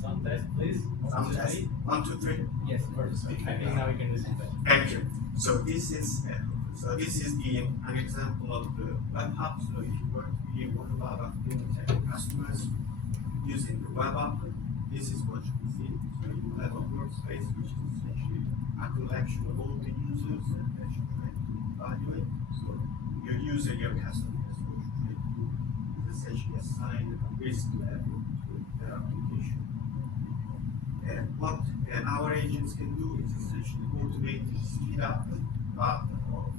Sound test, please. Sound test. 1, 2, 3. Yes, first. I think now we can listen better. Thank you. So this is an example of the web app. So if you were to be one of our fintech customers using the web app, this is what you can see. So you have a workspace which is essentially a collection of all the users that you're trying to evaluate. So your user, your customer, is what you're trying to do is essentially assign a risk level to their application. What our agents can do is essentially automate and speed up the path of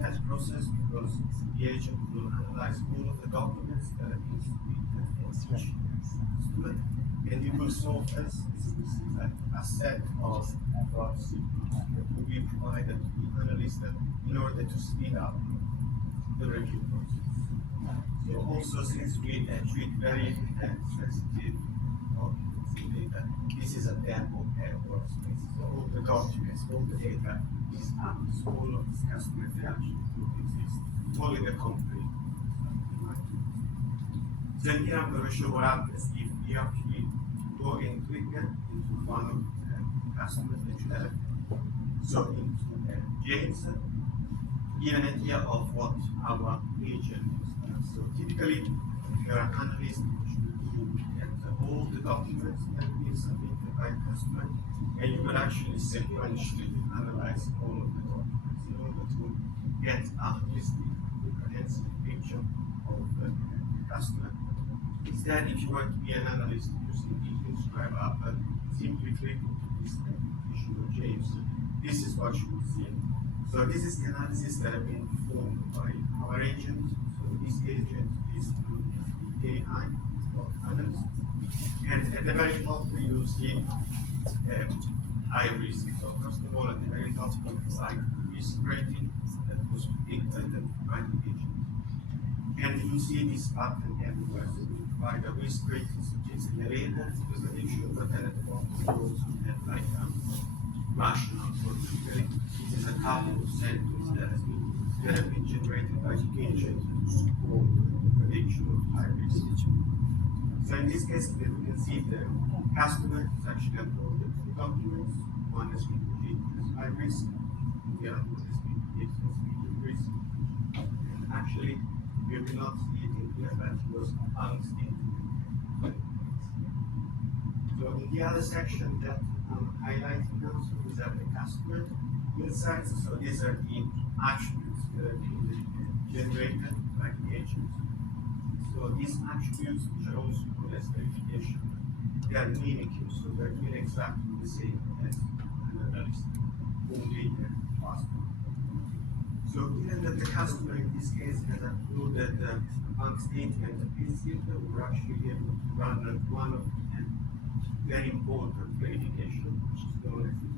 that process, because the agent will analyze all of the documents that are being submitted for each customer, and it will solve this like a set of fraud signals that will be provided to the analyst in order to speed up the review process. So also, since we treat very sensitive documents and data, this is a demo workspace. So all the documents, all the data is apps, all of these customer interactions will exist, only the concrete. So here I'm going to show what happens if you actually go and click into one of the customers that you have. So into James, give an idea of what our agent is. So typically, if you're an analyst, what you do get all the documents that have been submitted by a customer, and you will actually sequentially analyze all of the documents in order to get a holistic, comprehensive picture of the customer. Instead, if you want to be an analyst using the Scribe app, simply click into this application of James. This is what you will see. So this is the analysis that have been performed by our agent. So this agent is the AI analyst. And at the very top, we will see high risk. So first of all, at the very top, we provide risk rating that was predicted by the agent. And you see this pattern everywhere. So we provide a risk rating, such as the label for the issue, but then at the bottom, we also have like rational. So typically, it is a couple of sentences that have been generated by the agent to support the prediction of high risk. So in this case, we can see the customer has actually uploaded two documents. One has been predicted as high risk, and the other one has been predicted as medium risk. And actually, we will not see it in here, but it was bounced into the. So in the other section that I'm highlighting now, so these are the customer insights. So these are the attributes that have been generated by the agent. So these attributes, which are also called as verification, they are mimicking, so they're doing exactly the same as an analyst, only faster. So given that the customer in this case has uploaded bank statement and the payslip, we were actually able to run one of the very important verification, which is known as the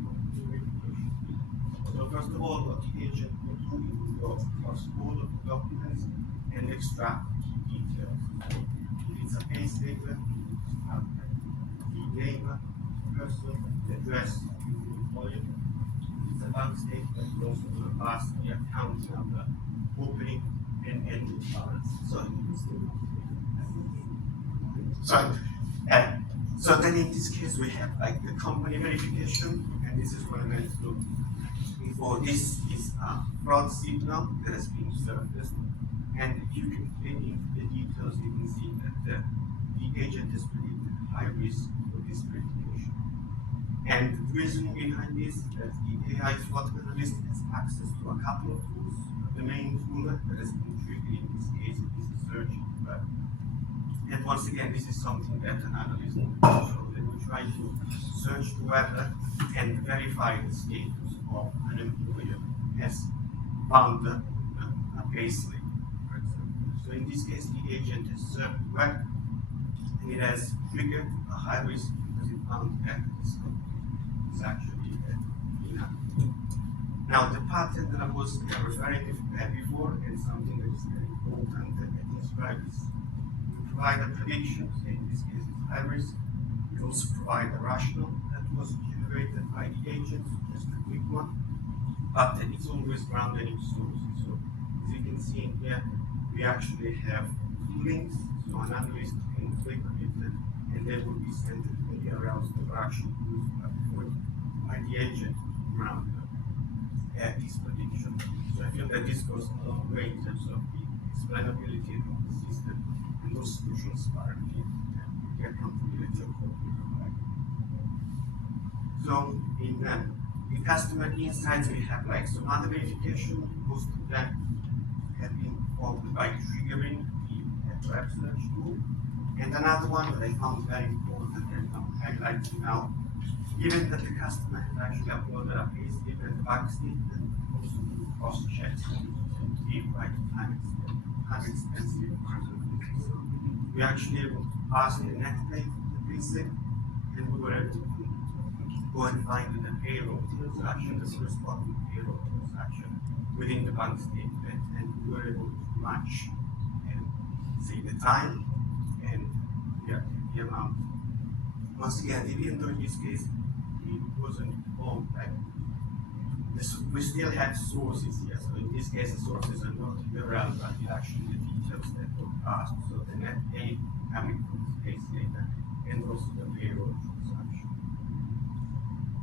verification. So first of all, what the agent will do, it will go across all of the documents and extract details. If it's a payslip, it will have the name, the person, the address of the employer. If it's a bank statement, it also will pass the account number, opening and ending balance. So then in this case we have like the company verification, and this is what I meant to do before. This is a fraud signal that has been surfaced, and if you can click into the details, you can see that the agent has predicted high risk for this verification. And the reasoning behind this is that the AI fraud analyst has access to a couple of tools. The main tool that has been triggered in this case is the search in the web. And once again, this is something that an analyst will do. So they will try to search the web and verify the status of an employer has found a payslip, for example. So in this case, the agent has searched the web and it has triggered a high risk because it found that this company is actually inactive. Now, the pattern that I was referring to before is something that is very important that I described is provide a prediction, in this case it's high risk. We also provide a rationale that was generated by the agent, just a quick one, but it's always grounded in sources. So as you can see in here, we actually have two links, so an analyst can click on it and they will be sent to the URLs that were actually used by the agent to ground this prediction. So I feel that this goes a long way in terms of the explainability of the system and also the transparency and the accountability of what we provide. So in customer insights, we have like some other verification. Most of them have been performed by triggering the web search tool. And another one that I found very important and I'm highlighting now, given that the customer has actually uploaded a payslip and bank statement, also do cross-check to be quite time expensive. We actually able to pass the net date of the payslip, and we were able to go and find the payroll transaction, the corresponding payroll transaction within the bank statement, and we were able to match and see the time and the amount. Once again, even though in this case it wasn't formed like this, we still had sources here. So in this case, the sources are not URL, but actually the details that were passed. So the net pay coming from the case data and also the payroll transaction.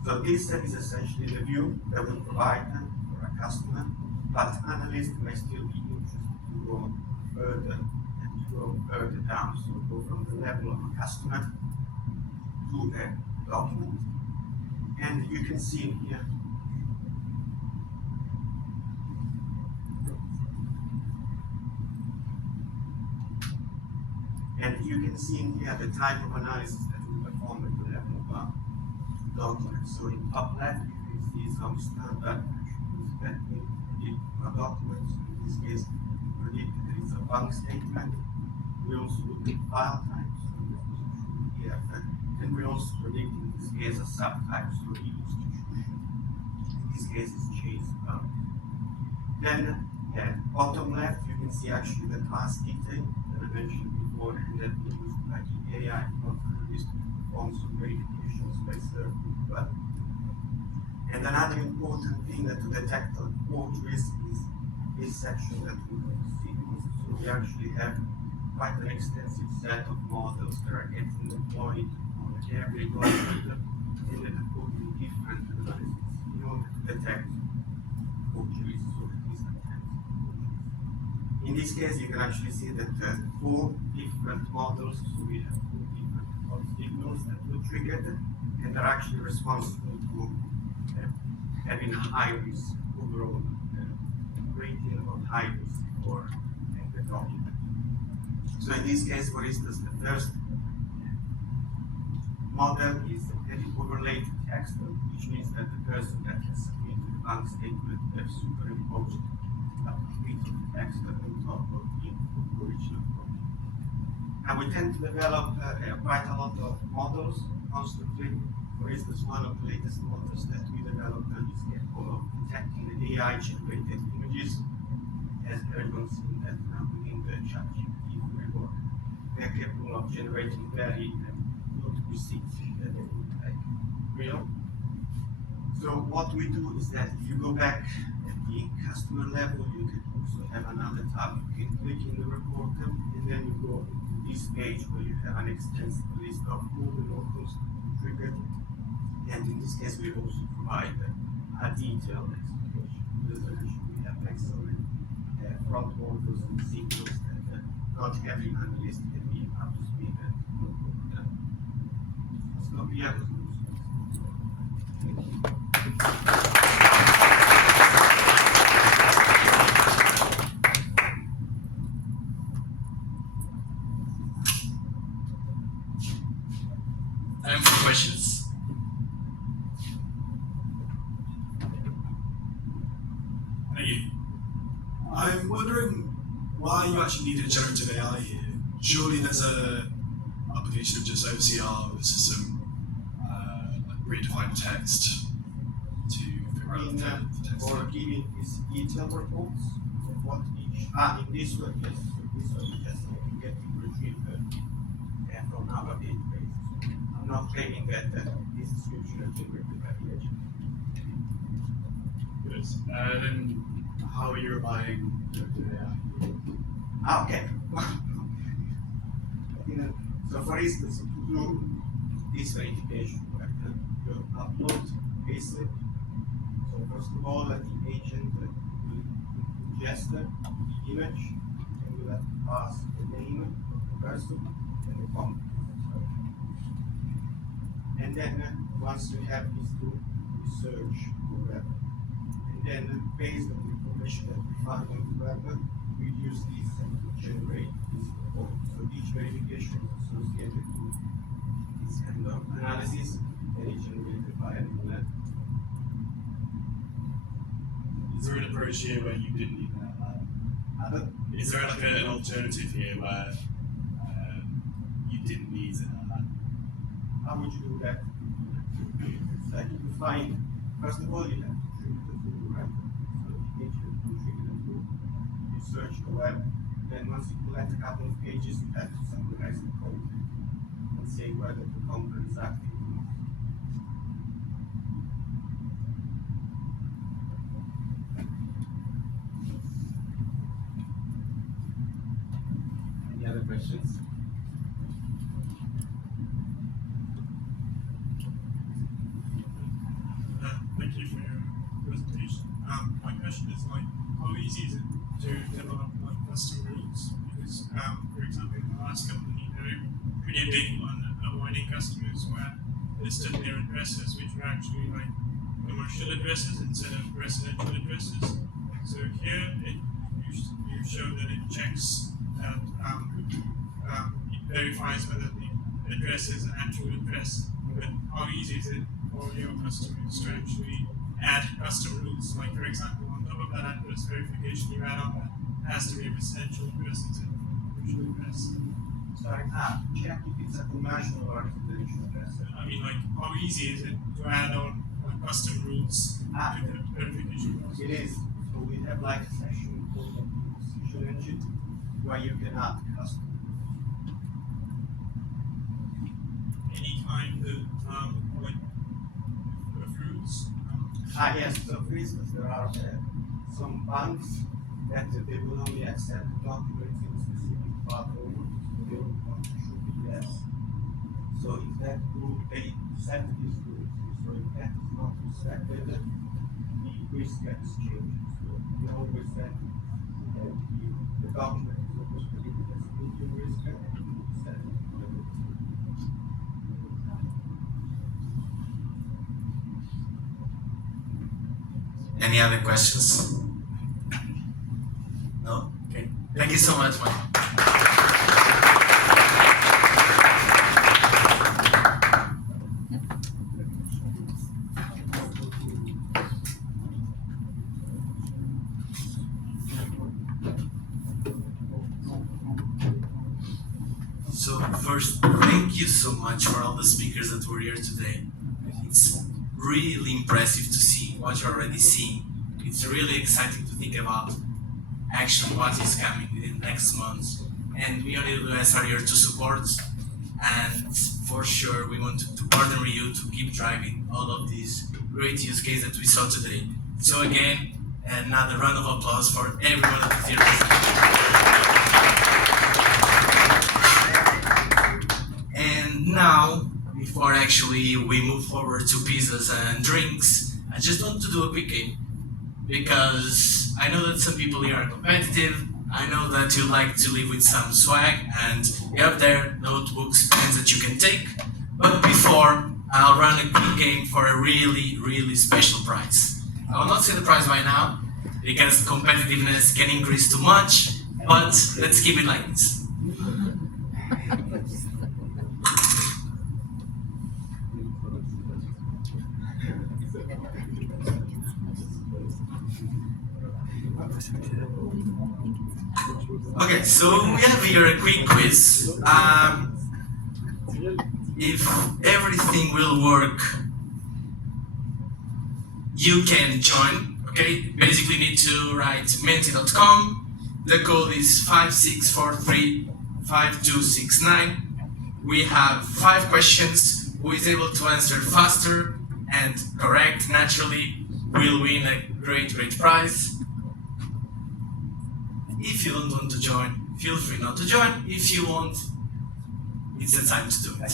So this is essentially the view that we provide for a customer, but analysts may still be interested to go further and to go further down. So go from the level of a customer to a document. And you can see in here the type of analysis that we perform at the level of document. So in top left, you can see some standard attributes that we predict for documents. In this case, we predict that it's a bank statement. We also look at file types, so this is true here. And we also predict in this case a subtype, so the institution. In this case, it's chase account. Then, bottom left, you can see actually the task detail that I mentioned before, and that we use by the AI analyst to perform some verifications by certain web. And another important thing that to detect a fraud risk is this section that we call signals. So we actually have quite an extensive set of models that are getting deployed on every document and that are performing different analysis in order to detect forgeries or at least attempts at forgeries. In this case, you can actually see that 4 different models, so we have 4 different signals that were triggered and are actually responsible for having a high risk overall rating of high risk for the document. So in this case, for instance, the first model is heavy overlaid text, which means that the person that has submitted the bank statement has superimposed a bit of text on top of the original And we tend to develop quite a lot of models constantly. For instance, one of the latest models that we developed is capable of detecting the AI-generated images, as everyone's seen that now within the ChatGPT framework. They're capable of generating very good receipts that they look like real. So what we do is that if you go back at the customer level, you can also have another tab. You can click in the report tab, and then you go to this page where you have an extensive list of all the locals triggered. And in this case, we also provide a detailed explanation. Resolution. We have excellent front orders and signals that not every analyst can be up to speed at. So yeah. Time for questions. Thank you. I'm wondering why you actually need a generative AI here. Surely there's a application of just OCR with some like predefined text to figure out the text. Or giving these detailed reports of what each. In this one, yes. This one, yes. You get to retrieve from our database. I'm not claiming that this description is generated by the agent. Good. Then how are you applying generative AI? Okay. So for instance, to do this verification, you upload payslip. So first of all, the agent will ingest the image and will have to pass the name of the person and the company. And then once we have this tool, we search the web. And then based on the information that we find on the web, we use this to generate this report. So each verification is associated to this kind of analysis that is generated by an LLM. Is there an approach here where you didn't need an LLM? Is there like an alternative here where you didn't need an LLM? How would you do that? It's like you find, first of all, you have to trigger the tool, right? So the agent will trigger the tool. You search the web. Then once you collect a couple of pages, you have to summarize the content and say whether the content is active or not. Any other questions? Thank you for your presentation. My question is like, how easy is it to develop like custom rules? Because, for example, in the last company, they're pretty big on avoiding customers where listed their addresses, which are actually like commercial addresses instead of residential addresses. So here, you show that it checks that it verifies whether the address is an actual address. But how easy is it for your customers to actually add custom rules? Like, for example, on top of that address verification, you add on that has to be a residential address instead of a commercial address. Sorry, check if it's a commercial or residential address. I mean, like, how easy is it to add on custom rules to the verification process? It is. So we have like a section called the decision engine where you can add custom. Any kind of like rules? Yes. So for instance, there are some banks that they will only accept documents in a specific part format. So they don't want to show PDFs. So if that group they set these rules, so if that is not respected, the risk gets changed. So we always set the document is always predicted as medium risk and we set it to the risk. Any other questions? No? Okay. Thank you so much, Mike. So first, thank you so much for all the speakers that were here today. It's really impressive to see what you're already seeing. It's really exciting to think about actually what is coming within the next months. And we at AWS are here to support, and for sure we want to partner with you to keep driving all of these great use cases that we saw today. So again, another round of applause for everyone that is here present. And now, before actually we move forward to pizzas and drinks, I just want to do a quick game, because I know that some people here are competitive. I know that you like to live with some swag, and you have there notebooks, pens that you can take. But before, I'll run a quick game for a really, really special prize. I will not say the prize right now, because competitiveness can increase too much, but let's keep it like this. Okay, so we have here a quick quiz. If everything will work, you can join. Okay, basically need to write menti.com. The code is 56435269. We have 5 questions. Who is able to answer faster and correct naturally will win a great prize. If you don't want to join, feel free not to join. If you want, it's the time to do it.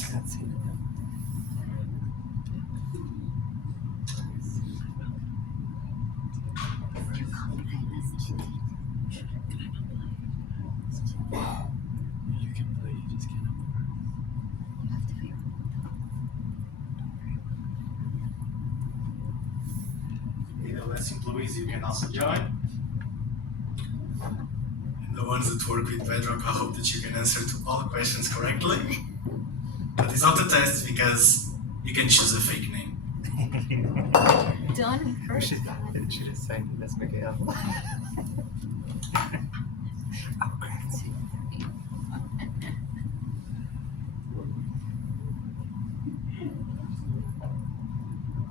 AWS employees, you can also join. The ones that work with Bedrock, I hope that you can answer to all questions correctly. But it's not a test, because you can choose a fake name. Done. She just sang this Miguel. Oh, great.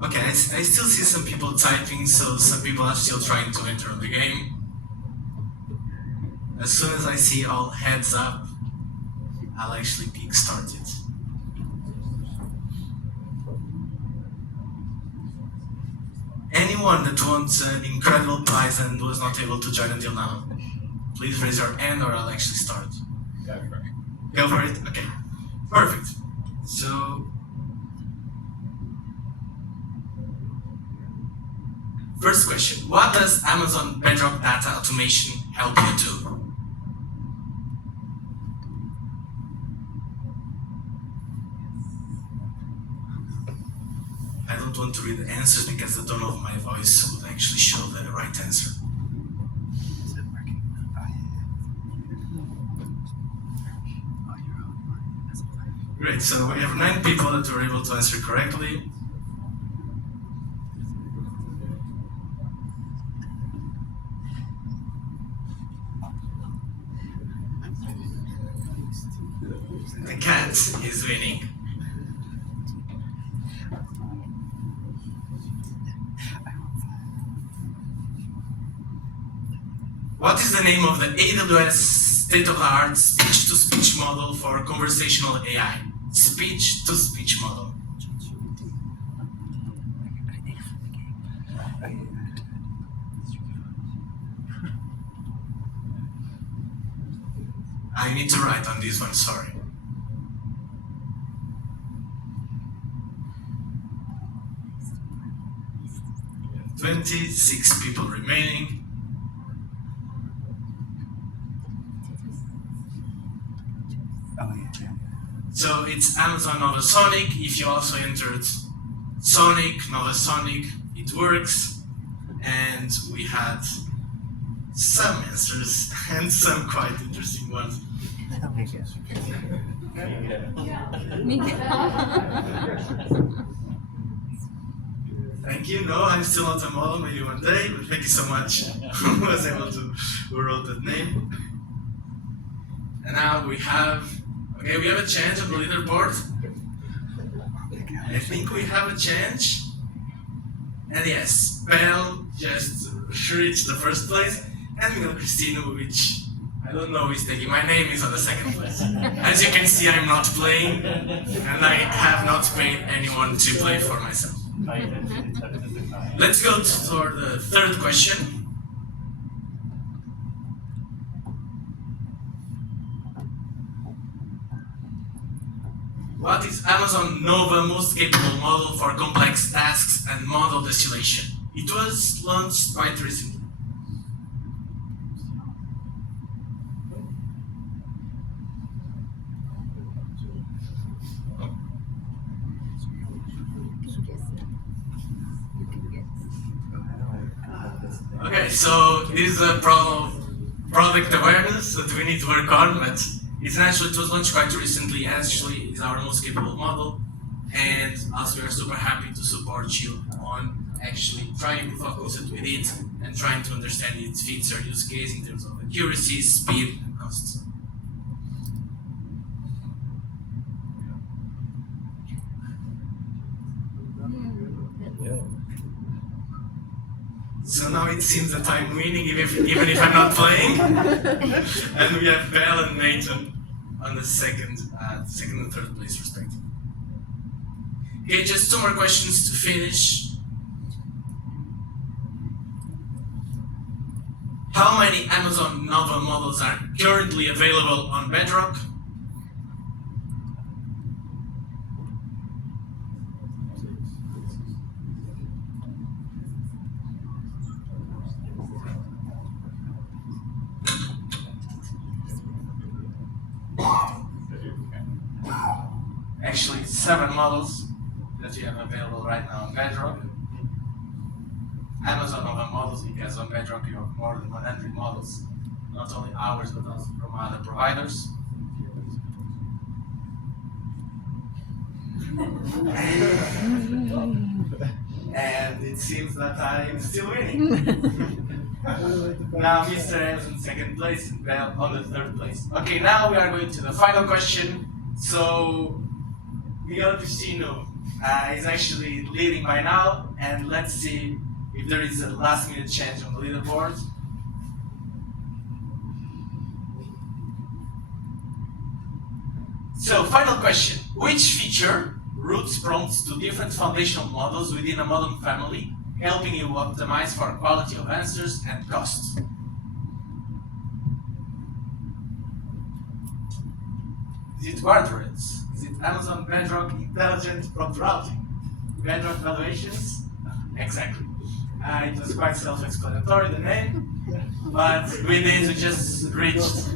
Okay, I still see some people typing, so some people are still trying to enter the game. As soon as I see all heads up, I'll actually kickstart it. Anyone that wants an incredible prize and was not able to join until now, please raise your hand or I'll actually start. Go for it? Okay, perfect. So, first question, what does Amazon Bedrock Data Automation help you do? I don't want to read the answers because the tone of my voice would actually show the right answer. Is it working? Great, so we have 9 people that were able to answer correctly. The cat is winning. What is the name of the AWS state-of-the-art speech-to-speech model for conversational AI? Speech-to-speech model. I need to write on this one, sorry. We have 26 people remaining. So it's Amazon Nova Sonic. If you also entered Sonic, Nova Sonic, it works. And we had some answers and some quite interesting ones. Thank you. No, I'm still not a model, maybe one day, but thank you so much who was able to, who wrote that name. And now we have Okay, we have a change on the leaderboard. I think we have a change. And yes, Bell just reached the first place, and we have Christina, which I don't know is taking. My name is on the second place. As you can see, I'm not playing, and I have not paid anyone to play for myself. Let's go for the third question. What is Amazon Nova most capable model for complex tasks and model distillation? It was launched quite recently. Okay, so this is a product awareness that we need to work on, but it was launched quite recently. Actually, it's our most capable model, and also we are super happy to support you on actually trying to focus it with it and trying to understand its fits or use case in terms of accuracy, speed, and costs. So now it seems that I'm winning even if I'm not playing. And we have Bell and Nathan on the second and third place respectively. Okay, just 2 more questions to finish. How many Amazon Nova models are currently available on Bedrock? Actually, 7 models that we have available right now on Bedrock. Amazon Nova models, because on Bedrock you have more than 100 models, not only ours but also from other providers. And it seems that I'm still winning. Now Mr. M is in second place and Bell on the third place. Okay, now we are going to the final question. So Miguel Cristino is actually leading by now, and let's see if there is a last minute change on the leaderboard. So, final question. Which feature routes prompts to different foundational models within a model family, helping you optimize for quality of answers and costs? Is it guardrails? Is it Amazon Bedrock Intelligent Prompt Routing? Bedrock Valuations? Exactly. It was quite self-explanatory, the name, but with this we just reached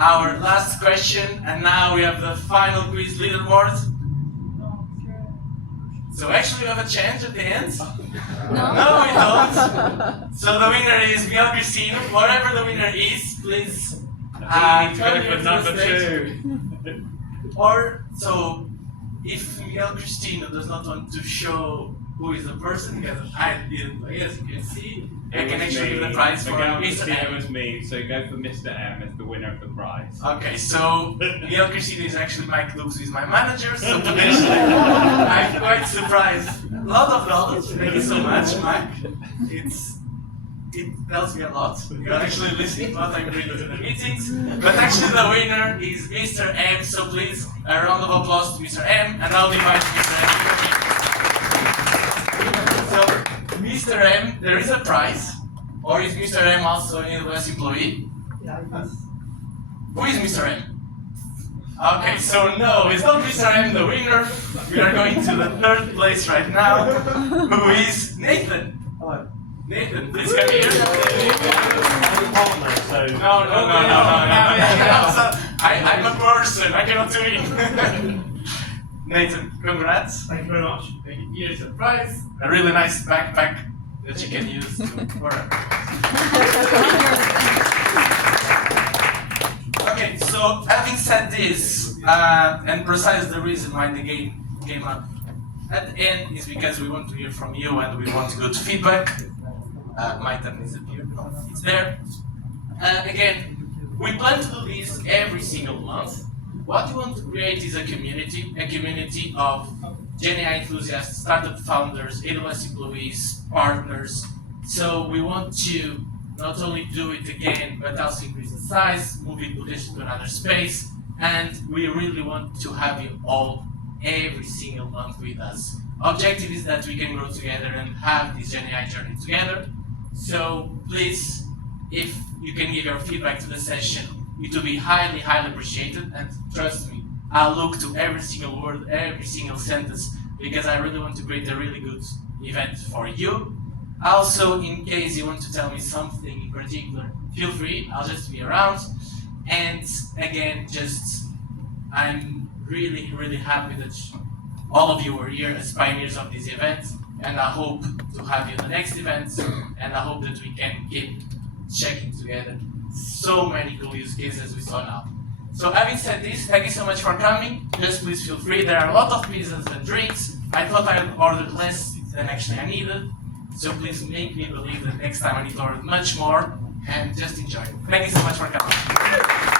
our last question, and now we have the final quiz leaderboard. So actually we have a change at the end? No, we don't. So the winner is Miguel Cristino. Whatever the winner is, please come here to the stage. Or, so, if Miguel Cristino does not want to show who is the person, because I didn't play, as you can see, I can actually give the prize for Mr. M. was me, so go for Mr. M as the winner of the prize. Okay, so Miguel Cristino is actually Mike Loops, who is my manager, so potentially I'm quite surprised. A lot of knowledge, thank you so much, Mike. It tells me a lot. You're actually listening to what I'm bringing to the meetings. But actually the winner is Mr. M, so please a round of applause to Mr. M, and I'll invite Mr. M. So, Mr. M, there is a prize, or is Mr. M also an AWS employee? Who is Mr. M? Okay, so no, it's not Mr. M the winner. We are going to the third place right now, who is Nathan. Hello. Nathan, please come here. No. I'm a person, I cannot do it. Nathan, congrats. Thank you very much. Here's a prize. A really nice backpack that you can use to work. Okay, so having said this, and precisely the reason why the game came up at the end is because we want to hear from you and we want good feedback. My turn is up here. It's there. Again, we plan to do this every single month. what we want to create is a community of GenAI enthusiasts, startup founders, AWS employees, partners. So we want to not only do it again, but also increase the size, move it potentially to another space, and we really want to have you all every single month with us. Objective is that we can grow together and have this GenAI journey together. So please, if you can give your feedback to the session, it will be highly, highly appreciated. And trust me, I'll look to every single word, every single sentence, because I really want to create a really good event for you. Also, in case you want to tell me something in particular, feel free, I'll just be around. And again, I'm really, really happy that all of you are here as pioneers of this event, and I hope to have you in the next event, and I hope that we can keep checking together so many cool use cases as we saw now. So having said this, thank you so much for coming. Just please feel free. There are a lot of pizzas and drinks. I thought I ordered less than actually I needed. So please make me believe that next time I need to order much more, and just enjoy. Thank you so much for coming.